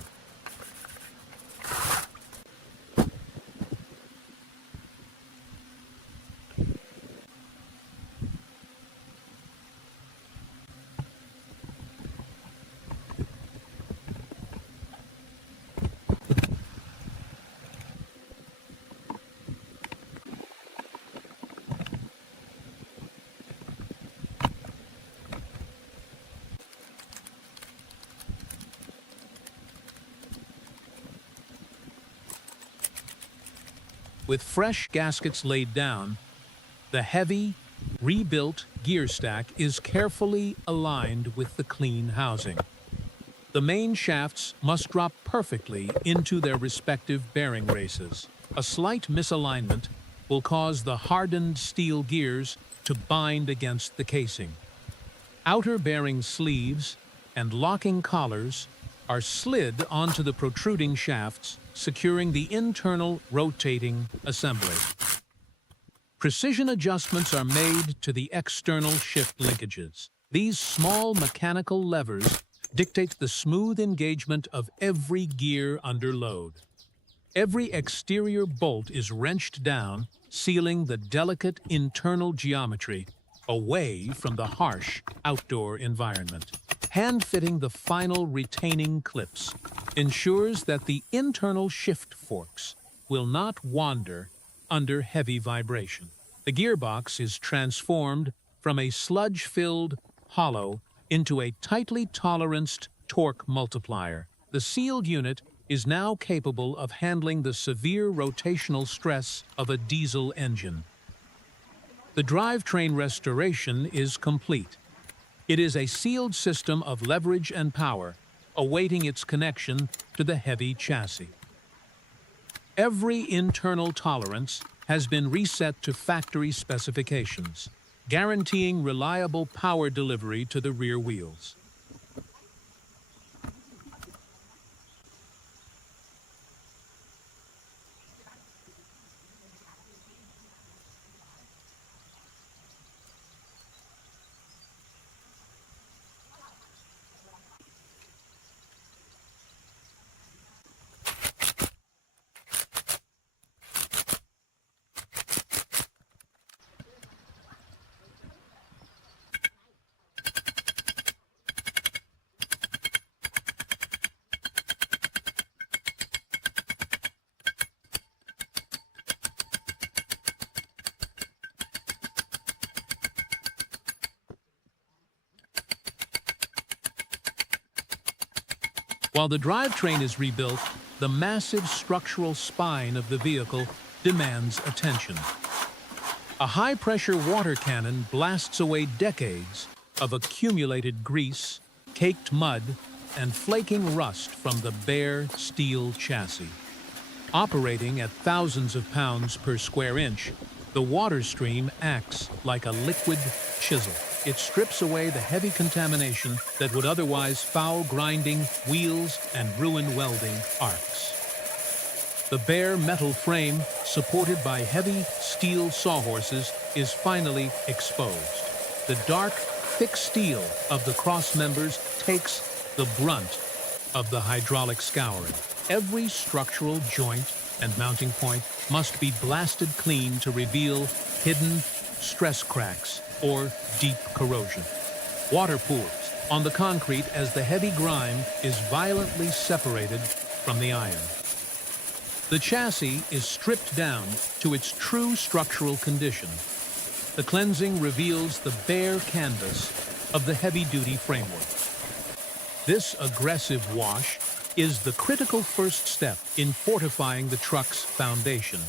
With fresh gaskets laid down, the heavy, rebuilt gear stack is carefully aligned with the clean housing. The main shafts must drop perfectly into their respective bearing races. A slight misalignment will cause the hardened steel gears to bind against the casing. Outer bearing sleeves and locking collars are slid onto the protruding shafts, securing the internal rotating assembly. Precision adjustments are made to the external shift linkages. These small mechanical levers dictate the smooth engagement of every gear under load. Every exterior bolt is wrenched down, sealing the delicate internal geometry away from the harsh outdoor environment. Hand-fitting the final retaining clips ensures that the internal shift forks will not wander under heavy vibration. The gearbox is transformed from a sludge-filled hollow into a tightly toleranced torque multiplier. The sealed unit is now capable of handling the severe rotational stress of a diesel engine. The drivetrain restoration is complete. It is a sealed system of leverage and power, awaiting its connection to the heavy chassis. Every internal tolerance has been reset to factory specifications, guaranteeing reliable power delivery to the rear wheels. While the drivetrain is rebuilt, the massive structural spine of the vehicle demands attention. A high-pressure water cannon blasts away decades of accumulated grease, caked mud, and flaking rust from the bare steel chassis. Operating at thousands of pounds per square inch, the water stream acts like a liquid chisel. It strips away the heavy contamination that would otherwise foul grinding wheels and ruin welding arcs. The bare metal frame, supported by heavy steel sawhorses, is finally exposed. The dark, thick steel of the cross members takes the brunt of the hydraulic scouring. Every structural joint and mounting point must be blasted clean to reveal hidden stress cracks or deep corrosion. Water pours on the concrete as the heavy grime is violently separated from the iron. The chassis is stripped down to its true structural condition. The cleansing reveals the bare canvas of the heavy-duty framework. This aggressive wash is the critical first step in fortifying the truck's foundation.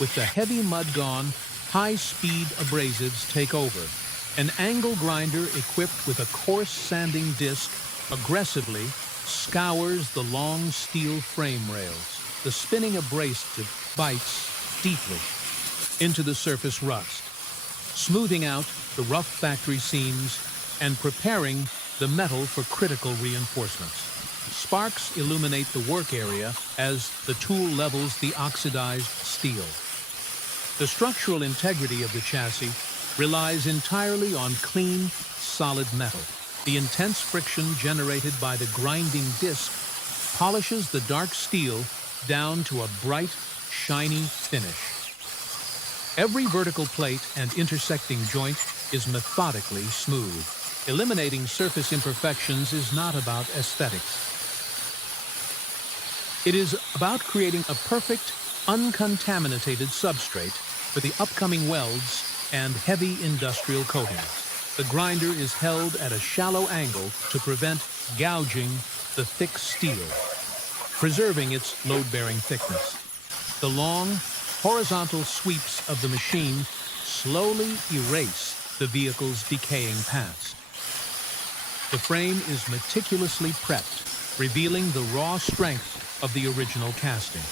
With the heavy mud gone, high-speed abrasives take over. An angle grinder equipped with a coarse sanding disc aggressively scours the long steel frame rails. The spinning abrasive bites deeply into the surface rust, smoothing out the rough factory seams and preparing the metal for critical reinforcements. Sparks illuminate the work area as the tool levels the oxidized steel. The structural integrity of the chassis relies entirely on clean, solid metal. The intense friction generated by the grinding disc polishes the dark steel down to a bright, shiny finish. Every vertical plate and intersecting joint is methodically smooth. Eliminating surface imperfections is not about aesthetics. It is about creating a perfect, uncontaminated substrate for the upcoming welds and heavy industrial coatings. The grinder is held at a shallow angle to prevent gouging the thick steel, preserving its load-bearing thickness. The long, horizontal sweeps of the machine slowly erase the vehicle's decaying past. The frame is meticulously prepped, revealing the raw strength of the original casting.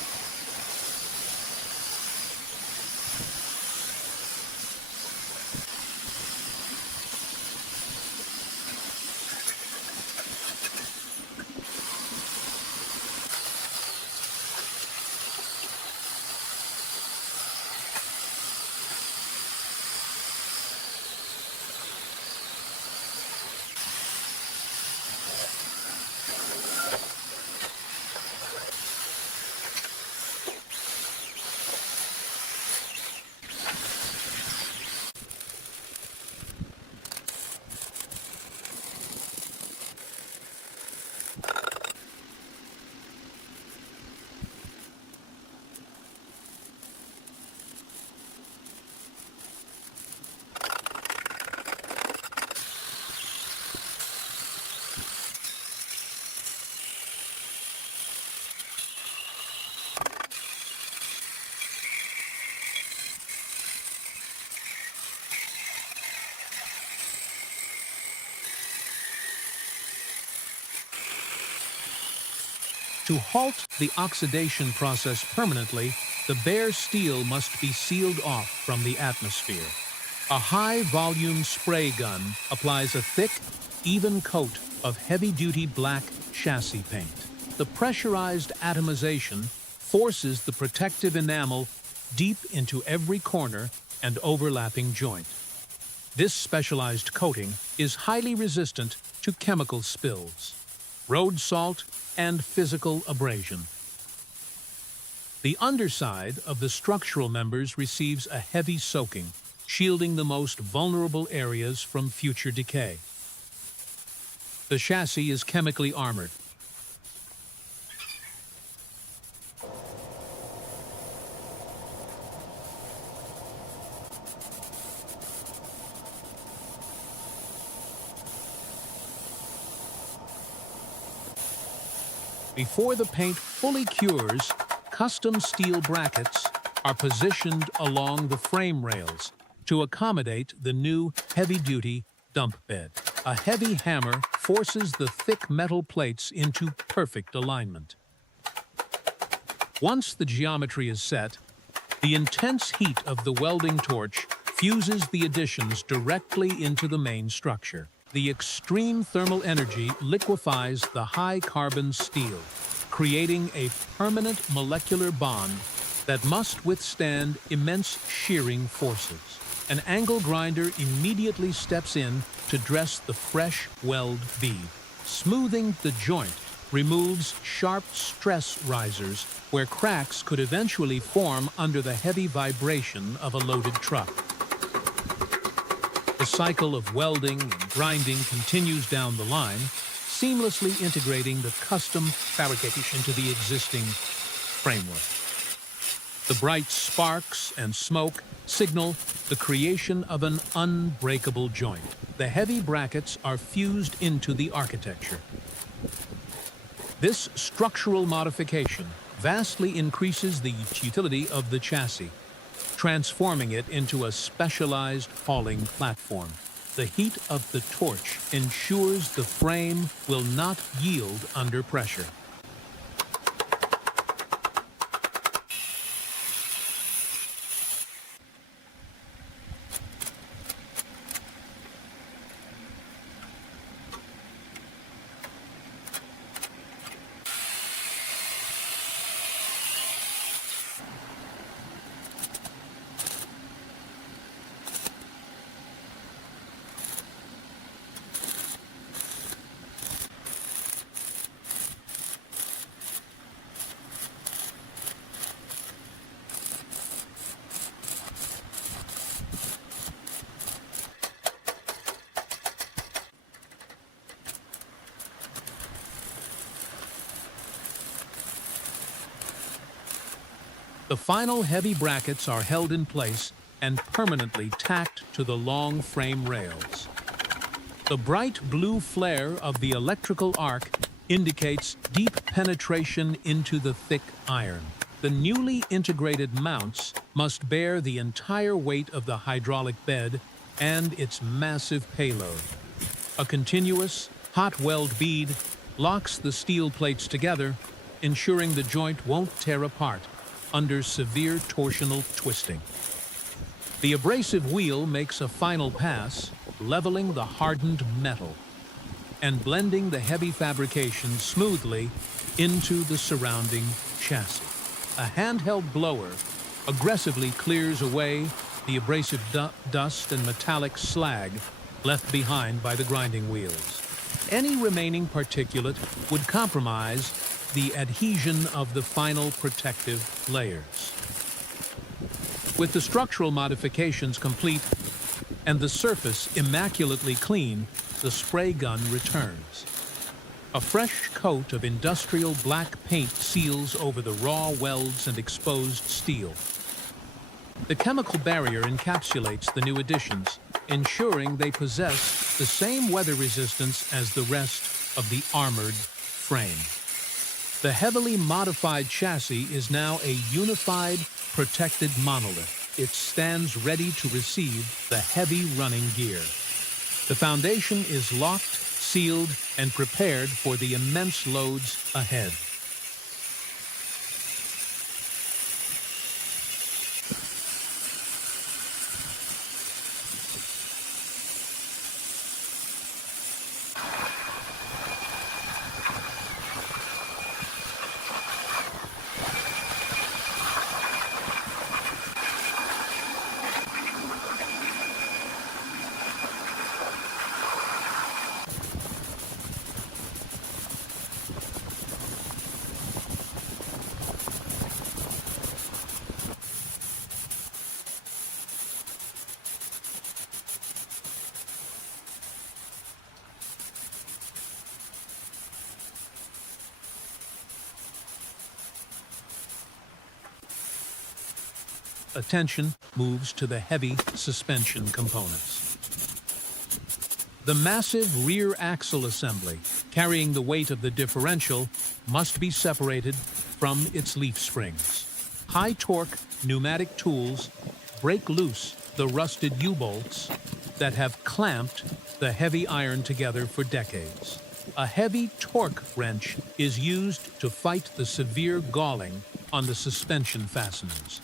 To halt the oxidation process permanently, the bare steel must be sealed off from the atmosphere. A high-volume spray gun applies a thick, even coat of heavy-duty black chassis paint. The pressurized atomization forces the protective enamel deep into every corner and overlapping joint. This specialized coating is highly resistant to chemical spills, road salt, and physical abrasion. The underside of the structural members receives a heavy soaking, shielding the most vulnerable areas from future decay. The chassis is chemically armored. Before the paint fully cures, custom steel brackets are positioned along the frame rails to accommodate the new heavy-duty dump bed. A heavy hammer forces the thick metal plates into perfect alignment. Once the geometry is set, the intense heat of the welding torch fuses the additions directly into the main structure. The extreme thermal energy liquefies the high-carbon steel, creating a permanent molecular bond that must withstand immense shearing forces. An angle grinder immediately steps in to dress the fresh weld bead. Smoothing the joint removes sharp stress risers where cracks could eventually form under the heavy vibration of a loaded truck. The cycle of welding and grinding continues down the line, seamlessly integrating the custom fabrication into the existing framework. The bright sparks and smoke signal the creation of an unbreakable joint. The heavy brackets are fused into the architecture. This structural modification vastly increases the utility of the chassis, transforming it into a specialized hauling platform. The heat of the torch ensures the frame will not yield under pressure. The final heavy brackets are held in place and permanently tacked to the long frame rails. The bright blue flare of the electrical arc indicates deep penetration into the thick iron. The newly integrated mounts must bear the entire weight of the hydraulic bed and its massive payload. A continuous, hot weld bead locks the steel plates together, ensuring the joint won't tear apart under severe torsional twisting. The abrasive wheel makes a final pass, leveling the hardened metal and blending the heavy fabrication smoothly into the surrounding chassis. A handheld blower aggressively clears away the abrasive dust and metallic slag left behind by the grinding wheels. Any remaining particulate would compromise the adhesion of the final protective layers. With the structural modifications complete and the surface immaculately clean, the spray gun returns. A fresh coat of industrial black paint seals over the raw welds and exposed steel. The chemical barrier encapsulates the new additions, ensuring they possess the same weather resistance as the rest of the armored frame. The heavily modified chassis is now a unified, protected monolith. It stands ready to receive the heavy running gear. The foundation is locked, sealed, and prepared for the immense loads ahead. attention moves to the heavy suspension components. The massive rear axle assembly, carrying the weight of the differential, must be separated from its leaf springs. High-torque pneumatic tools break loose the rusted U-bolts that have clamped the heavy iron together for decades. A heavy torque wrench is used to fight the severe galling on the suspension fasteners.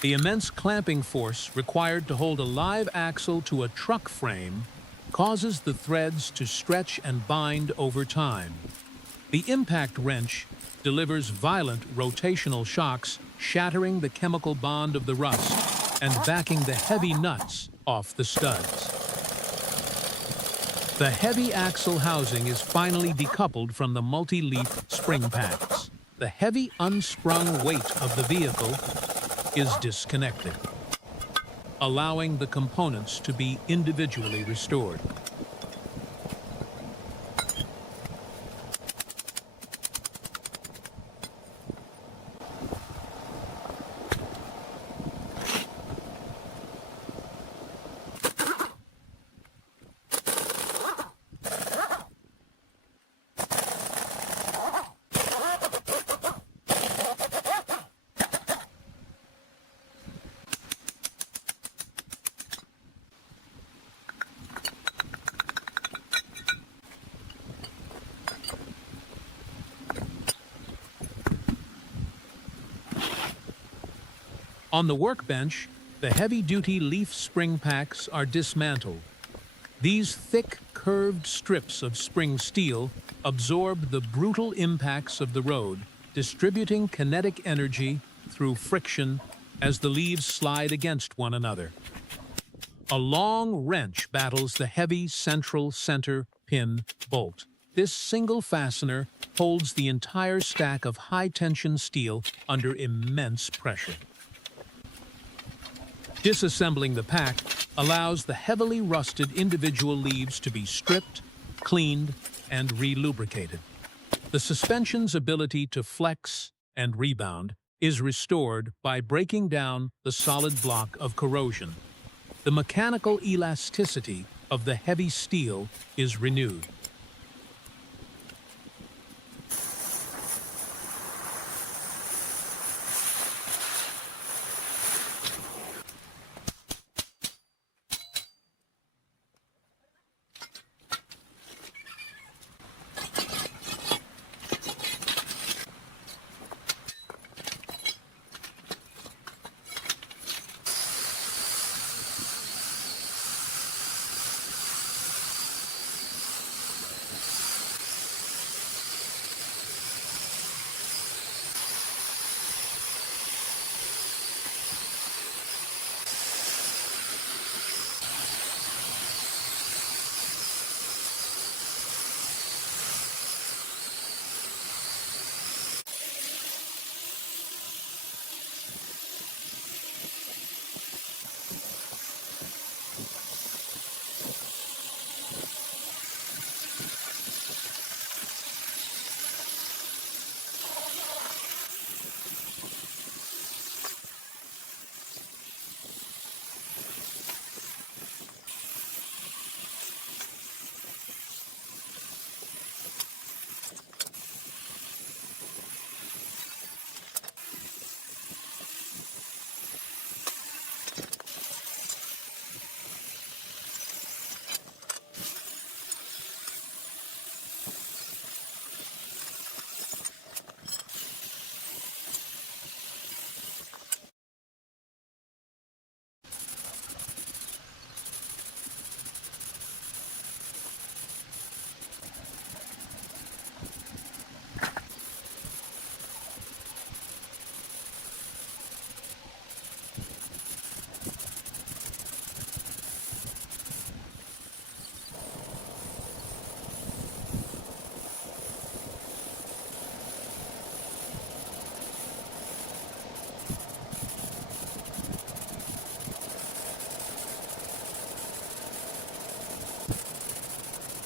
The immense clamping force required to hold a live axle to a truck frame causes the threads to stretch and bind over time. The impact wrench delivers violent rotational shocks, shattering the chemical bond of the rust and backing the heavy nuts off the studs. The heavy axle housing is finally decoupled from the multi-leaf spring packs. The heavy unstrung weight of the vehicle is disconnected, allowing the components to be individually restored. On the workbench, the heavy-duty leaf spring packs are dismantled. These thick, curved strips of spring steel absorb the brutal impacts of the road, distributing kinetic energy through friction as the leaves slide against one another. A long wrench battles the heavy central center pin bolt. This single fastener holds the entire stack of high-tension steel under immense pressure. Disassembling the pack allows the heavily rusted individual leaves to be stripped, cleaned, and re-lubricated. The suspension's ability to flex and rebound is restored by breaking down the solid block of corrosion. The mechanical elasticity of the heavy steel is renewed.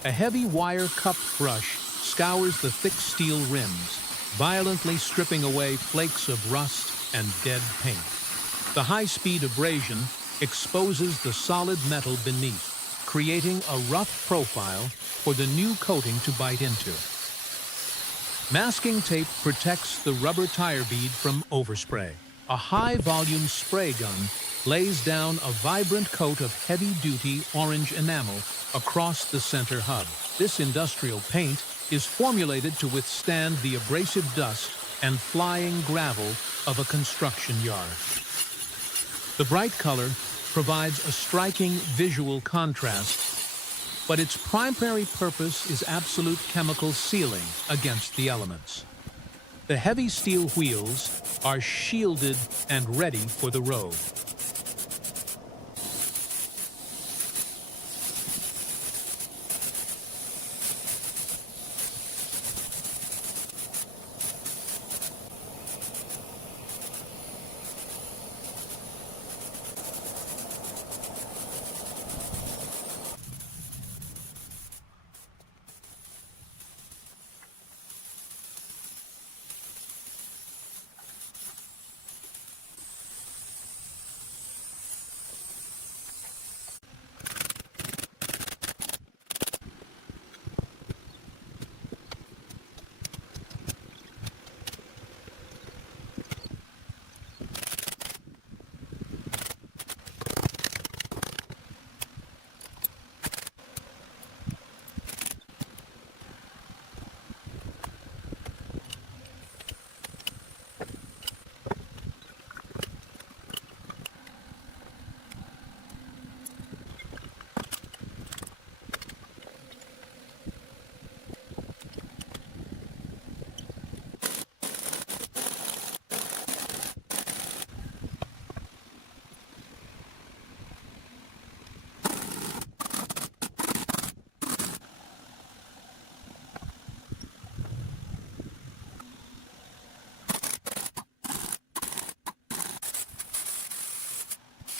A heavy wire cupped brush scours the thick steel rims, violently stripping away flakes of rust and dead paint. The high-speed abrasion exposes the solid metal beneath, creating a rough profile for the new coating to bite into. Masking tape protects the rubber tire bead from overspray. A high-volume spray gun lays down a vibrant coat of heavy-duty orange enamel across the center hub. This industrial paint is formulated to withstand the abrasive dust and flying gravel of a construction yard. The bright color provides a striking visual contrast, but its primary purpose is absolute chemical sealing against the elements. The heavy steel wheels are shielded and ready for the road.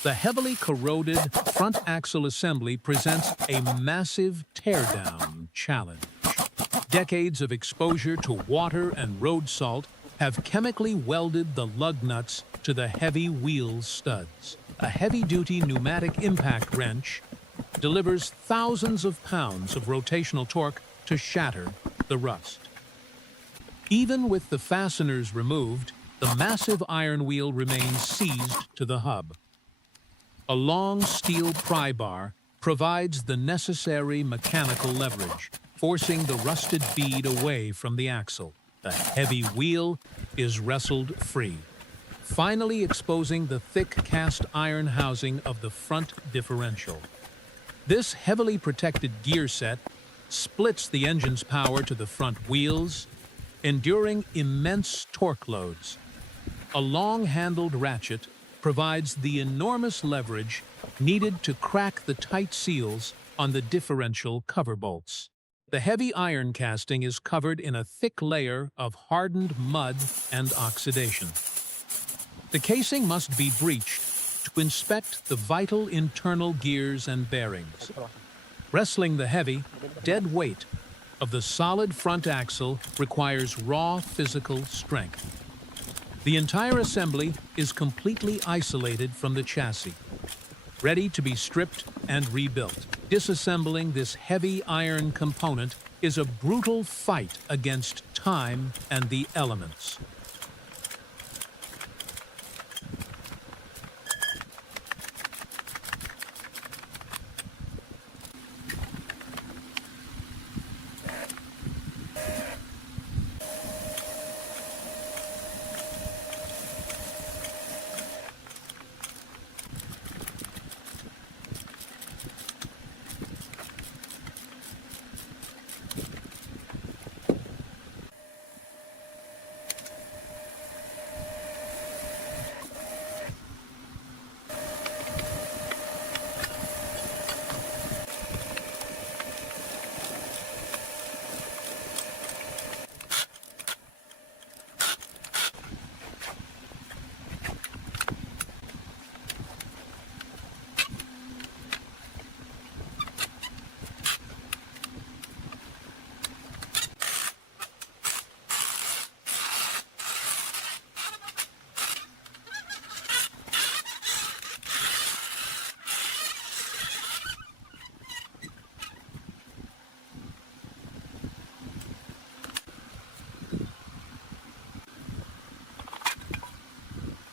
The heavily corroded front axle assembly presents a massive teardown challenge. Decades of exposure to water and road salt have chemically welded the lug nuts to the heavy wheel studs. A heavy-duty pneumatic impact wrench delivers thousands of pounds of rotational torque to shatter the rust. Even with the fasteners removed, the massive iron wheel remains seized to the hub. A long steel pry bar provides the necessary mechanical leverage, forcing the rusted bead away from the axle. The heavy wheel is wrestled free, finally exposing the thick cast iron housing of the front differential. This heavily protected gear set splits the engine's power to the front wheels, enduring immense torque loads. A long-handled ratchet provides the enormous leverage needed to crack the tight seals on the differential cover bolts. The heavy iron casting is covered in a thick layer of hardened mud and oxidation. The casing must be breached to inspect the vital internal gears and bearings. Wrestling the heavy, dead weight of the solid front axle requires raw physical strength. The entire assembly is completely isolated from the chassis, ready to be stripped and rebuilt. Disassembling this heavy iron component is a brutal fight against time and the elements.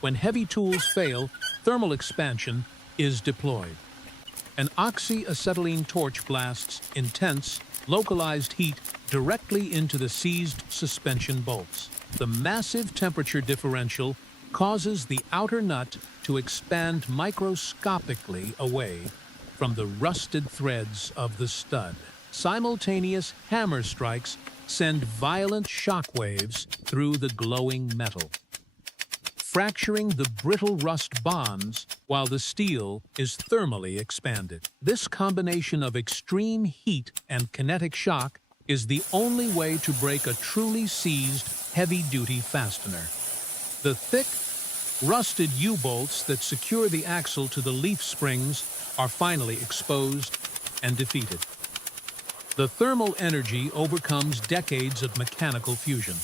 When heavy tools fail, thermal expansion is deployed. An oxyacetylene torch blasts intense, localized heat directly into the seized suspension bolts. The massive temperature differential causes the outer nut to expand microscopically away from the rusted threads of the stud. Simultaneous hammer strikes send violent shock waves through the glowing metal, fracturing the brittle rust bonds while the steel is thermally expanded. This combination of extreme heat and kinetic shock is the only way to break a truly seized heavy-duty fastener. The thick, rusted U-bolts that secure the axle to the leaf springs are finally exposed and defeated. The thermal energy overcomes decades of mechanical fusion.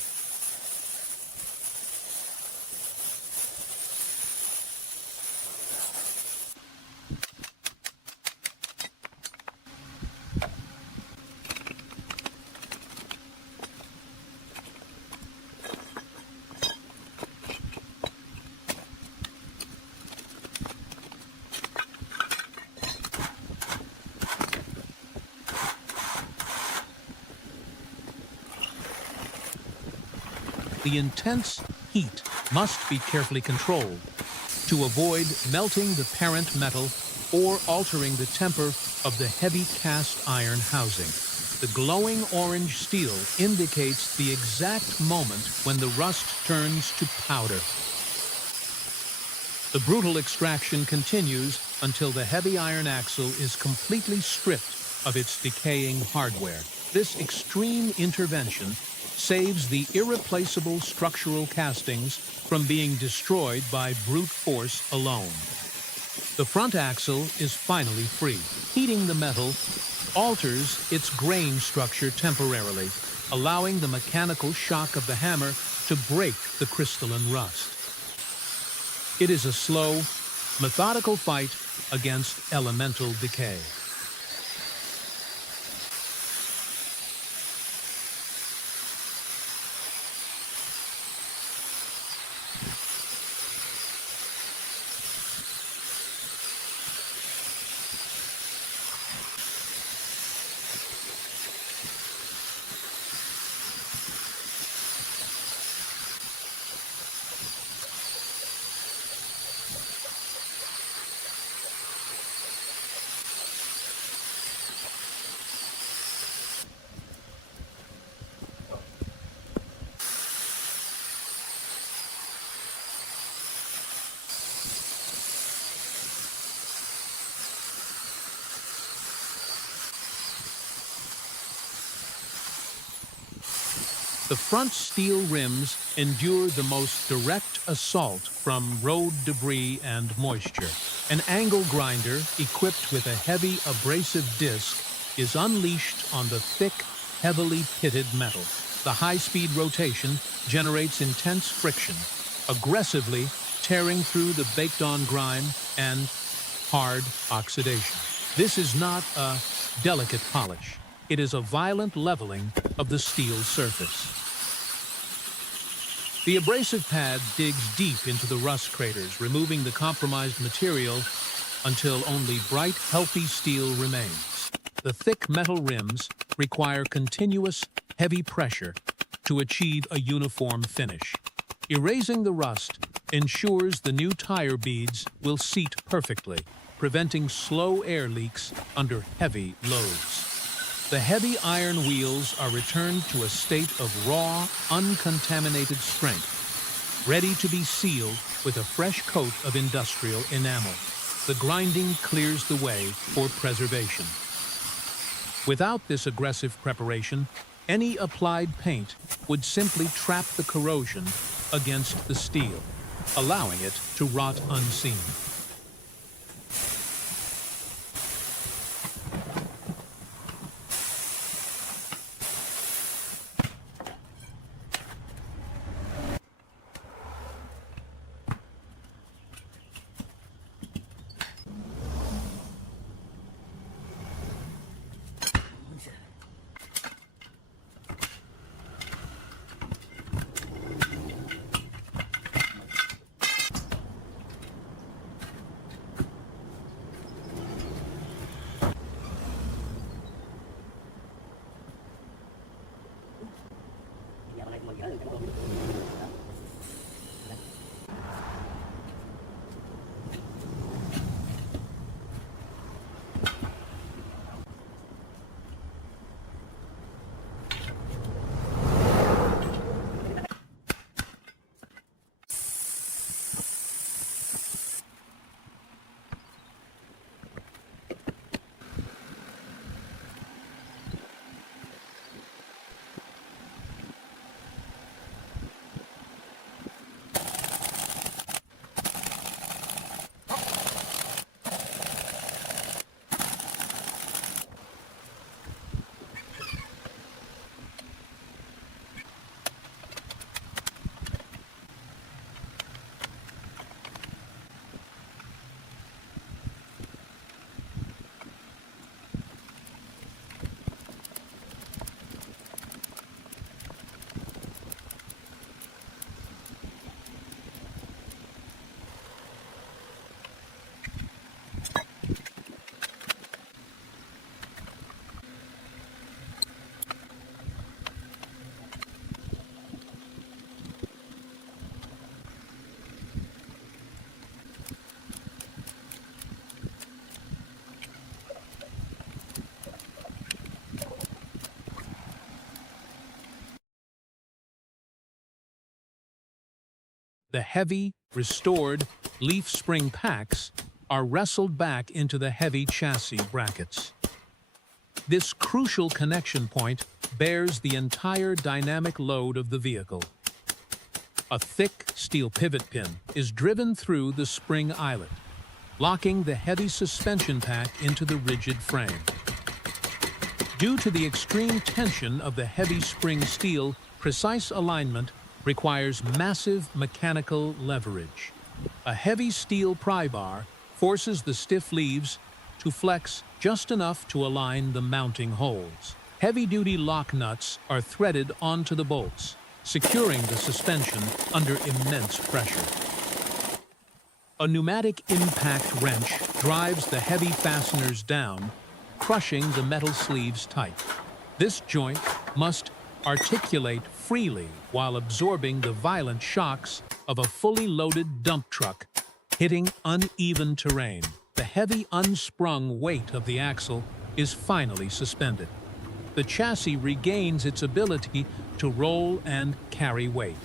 The intense heat must be carefully controlled to avoid melting the parent metal or altering the temper of the heavy cast iron housing. The glowing orange steel indicates the exact moment when the rust turns to powder. The brutal extraction continues until the heavy iron axle is completely stripped of its decaying hardware. This extreme intervention saves the irreplaceable structural castings from being destroyed by brute force alone. The front axle is finally free. Heating the metal alters its grain structure temporarily, allowing the mechanical shock of the hammer to break the crystalline rust. It is a slow, methodical fight against elemental decay. The front steel rims endure the most direct assault from road debris and moisture. An angle grinder equipped with a heavy abrasive disc is unleashed on the thick, heavily pitted metal. The high-speed rotation generates intense friction, aggressively tearing through the baked-on grime and hard oxidation. This is not a delicate polish. It is a violent leveling of the steel surface. The abrasive pad digs deep into the rust craters, removing the compromised material until only bright, healthy steel remains. The thick metal rims require continuous, heavy pressure to achieve a uniform finish. Erasing the rust ensures the new tire beads will seat perfectly, preventing slow air leaks under heavy loads. The heavy iron wheels are returned to a state of raw, uncontaminated strength, ready to be sealed with a fresh coat of industrial enamel. The grinding clears the way for preservation. Without this aggressive preparation, any applied paint would simply trap the corrosion against the steel, allowing it to rot unseen. the heavy, restored leaf spring packs are wrestled back into the heavy chassis brackets. This crucial connection point bears the entire dynamic load of the vehicle. A thick steel pivot pin is driven through the spring eyelet, locking the heavy suspension pack into the rigid frame. Due to the extreme tension of the heavy spring steel, precise alignment requires massive mechanical leverage. A heavy steel pry bar forces the stiff leaves to flex just enough to align the mounting holes. Heavy-duty lock nuts are threaded onto the bolts, securing the suspension under immense pressure. A pneumatic impact wrench drives the heavy fasteners down, crushing the metal sleeves tight. This joint must articulate freely while absorbing the violent shocks of a fully loaded dump truck hitting uneven terrain. The heavy unsprung weight of the axle is finally suspended. The chassis regains its ability to roll and carry weight.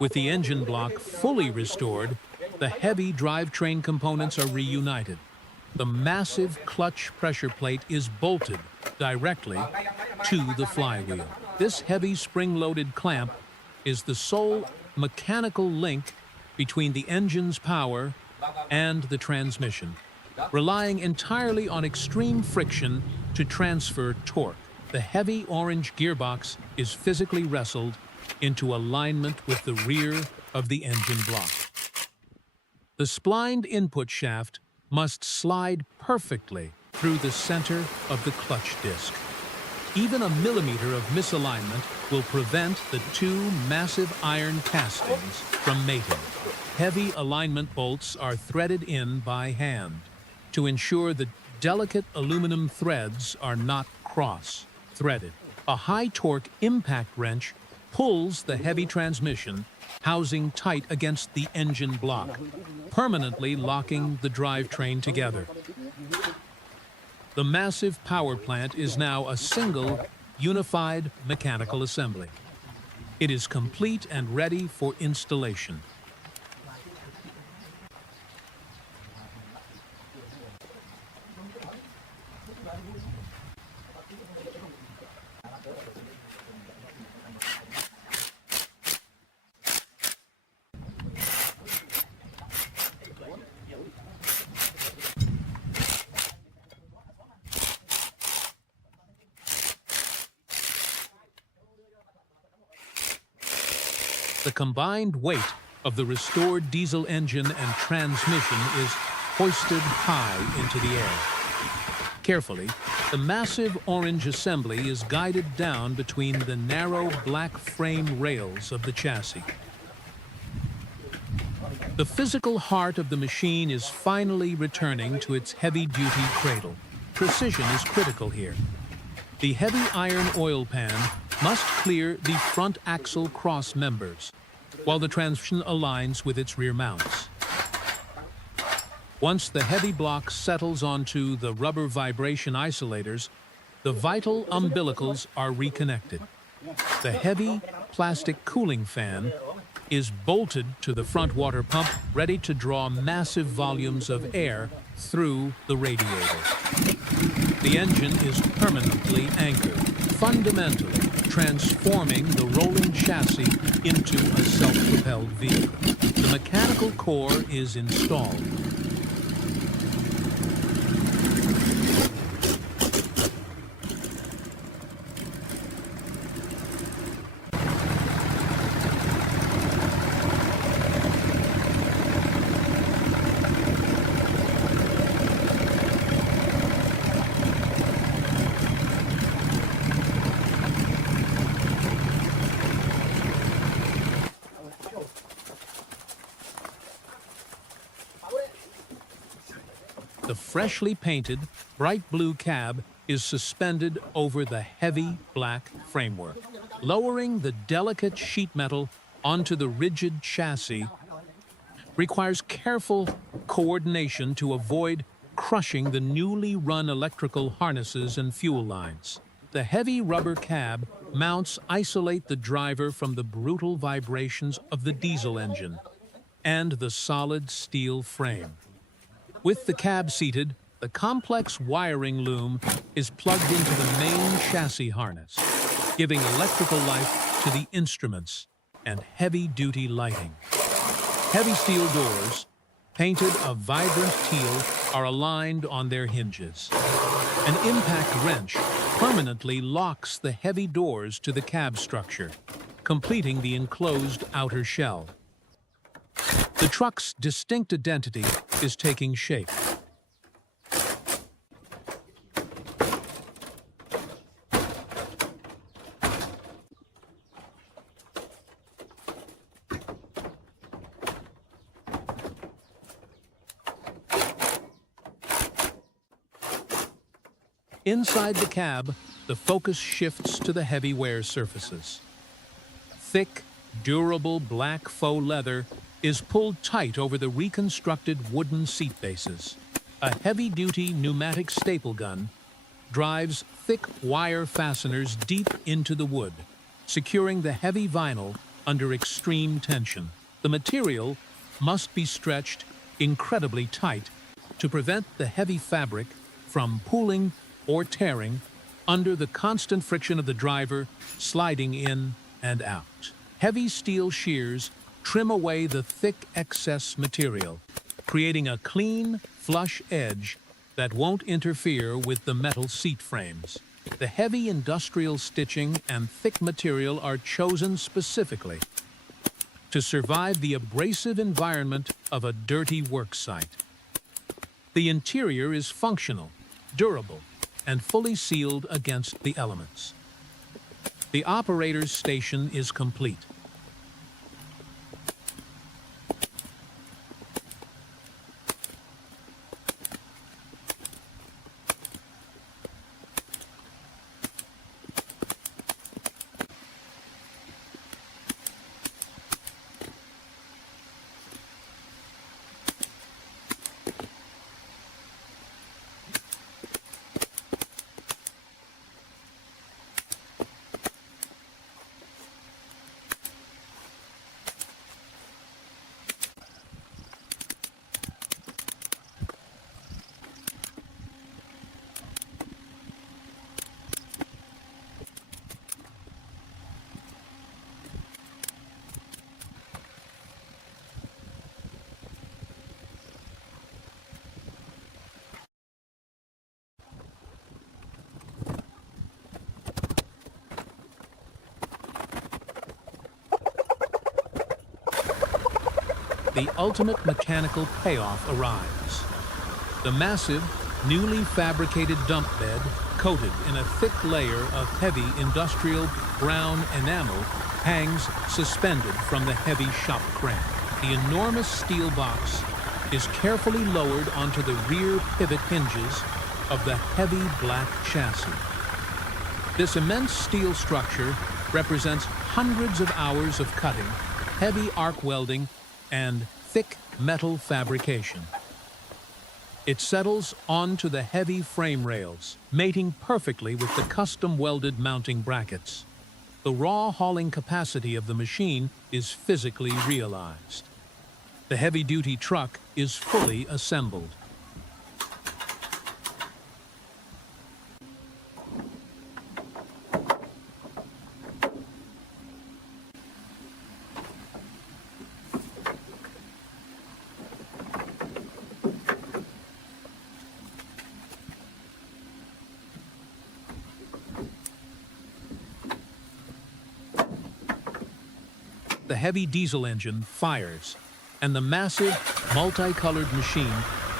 With the engine block fully restored, the heavy drivetrain components are reunited. The massive clutch pressure plate is bolted directly to the flywheel. This heavy spring-loaded clamp is the sole mechanical link between the engine's power and the transmission, relying entirely on extreme friction to transfer torque. The heavy orange gearbox is physically wrestled into alignment with the rear of the engine block. The splined input shaft must slide perfectly through the center of the clutch disc. Even a millimeter of misalignment will prevent the two massive iron castings from mating. Heavy alignment bolts are threaded in by hand to ensure the delicate aluminum threads are not cross-threaded. A high-torque impact wrench pulls the heavy transmission housing tight against the engine block, permanently locking the drivetrain together. The massive power plant is now a single, unified mechanical assembly. It is complete and ready for installation. The combined weight of the restored diesel engine and transmission is hoisted high into the air. Carefully, the massive orange assembly is guided down between the narrow black frame rails of the chassis. The physical heart of the machine is finally returning to its heavy-duty cradle. Precision is critical here. The heavy iron oil pan must clear the front axle cross members, while the transmission aligns with its rear mounts. Once the heavy block settles onto the rubber vibration isolators, the vital umbilicals are reconnected. The heavy plastic cooling fan is bolted to the front water pump, ready to draw massive volumes of air through the radiator. The engine is permanently anchored, fundamentally transforming the rolling chassis into a self-propelled vehicle. The mechanical core is installed. The freshly painted, bright blue cab is suspended over the heavy black framework. Lowering the delicate sheet metal onto the rigid chassis requires careful coordination to avoid crushing the newly run electrical harnesses and fuel lines. The heavy rubber cab mounts isolate the driver from the brutal vibrations of the diesel engine and the solid steel frame. With the cab seated, the complex wiring loom is plugged into the main chassis harness, giving electrical life to the instruments and heavy-duty lighting. Heavy steel doors, painted a vibrant teal, are aligned on their hinges. An impact wrench permanently locks the heavy doors to the cab structure, completing the enclosed outer shell. The truck's distinct identity is taking shape. Inside the cab, the focus shifts to the heavy wear surfaces. Thick, durable black faux leather is pulled tight over the reconstructed wooden seat bases. A heavy-duty pneumatic staple gun drives thick wire fasteners deep into the wood, securing the heavy vinyl under extreme tension. The material must be stretched incredibly tight to prevent the heavy fabric from pooling or tearing under the constant friction of the driver sliding in and out. Heavy steel shears trim away the thick excess material, creating a clean, flush edge that won't interfere with the metal seat frames. The heavy industrial stitching and thick material are chosen specifically to survive the abrasive environment of a dirty work site. The interior is functional, durable, and fully sealed against the elements. The operator's station is complete. The ultimate mechanical payoff arrives. The massive, newly fabricated dump bed, coated in a thick layer of heavy industrial brown enamel, hangs suspended from the heavy shop crane. The enormous steel box is carefully lowered onto the rear pivot hinges of the heavy black chassis. This immense steel structure represents hundreds of hours of cutting, heavy arc welding, and thick metal fabrication. It settles onto the heavy frame rails, mating perfectly with the custom-welded mounting brackets. The raw hauling capacity of the machine is physically realized. The heavy-duty truck is fully assembled. The heavy diesel engine fires, and the massive, multicolored machine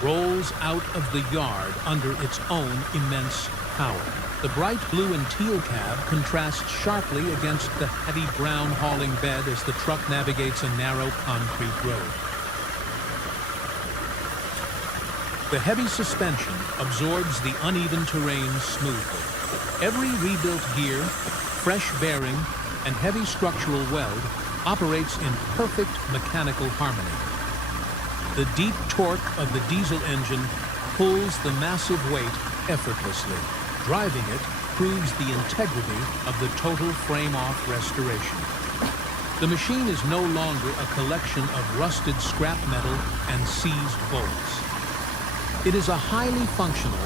rolls out of the yard under its own immense power. The bright blue and teal cab contrasts sharply against the heavy brown hauling bed as the truck navigates a narrow concrete road. The heavy suspension absorbs the uneven terrain smoothly. Every rebuilt gear, fresh bearing, and heavy structural weld operates in perfect mechanical harmony. The deep torque of the diesel engine pulls the massive weight effortlessly. Driving it proves the integrity of the total frame-off restoration. The machine is no longer a collection of rusted scrap metal and seized bolts. It is a highly functional,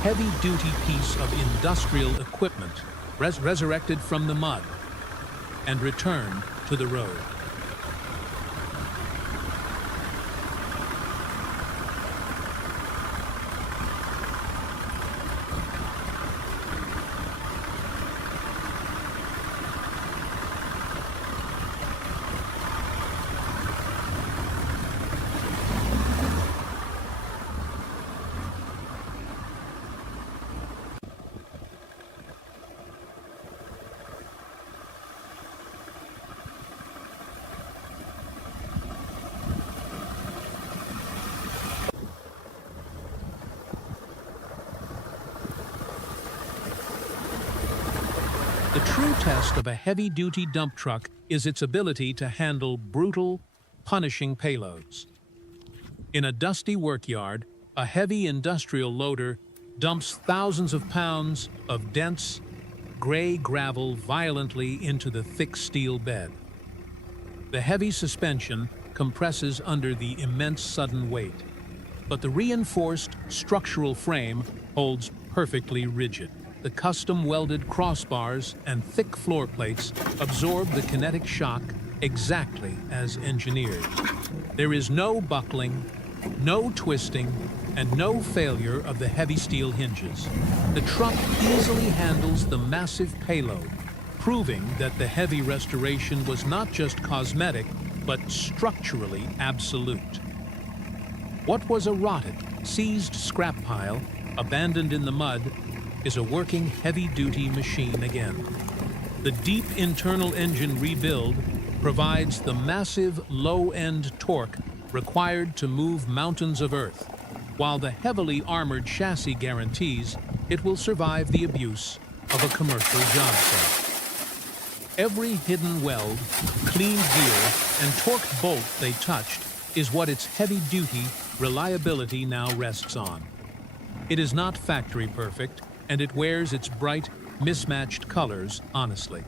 heavy-duty piece of industrial equipment resurrected from the mud and returned to the road. The true test of a heavy-duty dump truck is its ability to handle brutal, punishing payloads. In a dusty workyard, a heavy industrial loader dumps thousands of pounds of dense, gray gravel violently into the thick steel bed. The heavy suspension compresses under the immense sudden weight, but the reinforced structural frame holds perfectly rigid. The custom-welded crossbars and thick floor plates absorb the kinetic shock exactly as engineered. There is no buckling, no twisting, and no failure of the heavy steel hinges. The truck easily handles the massive payload, proving that the heavy restoration was not just cosmetic, but structurally absolute. What was a rotted, seized scrap pile, abandoned in the mud, is a working heavy-duty machine again. The deep internal engine rebuild provides the massive low-end torque required to move mountains of earth, while the heavily armored chassis guarantees it will survive the abuse of a commercial job site. Every hidden weld, cleaned gear, and torqued bolt they touched is what its heavy-duty reliability now rests on. It is not factory perfect, and it wears its bright, mismatched colors honestly.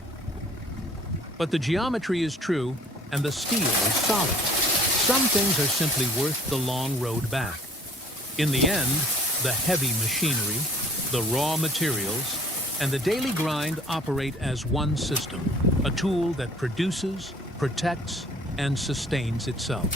But the geometry is true, and the steel is solid. Some things are simply worth the long road back. In the end, the heavy machinery, the raw materials, and the daily grind operate as one system, a tool that produces, protects, and sustains itself.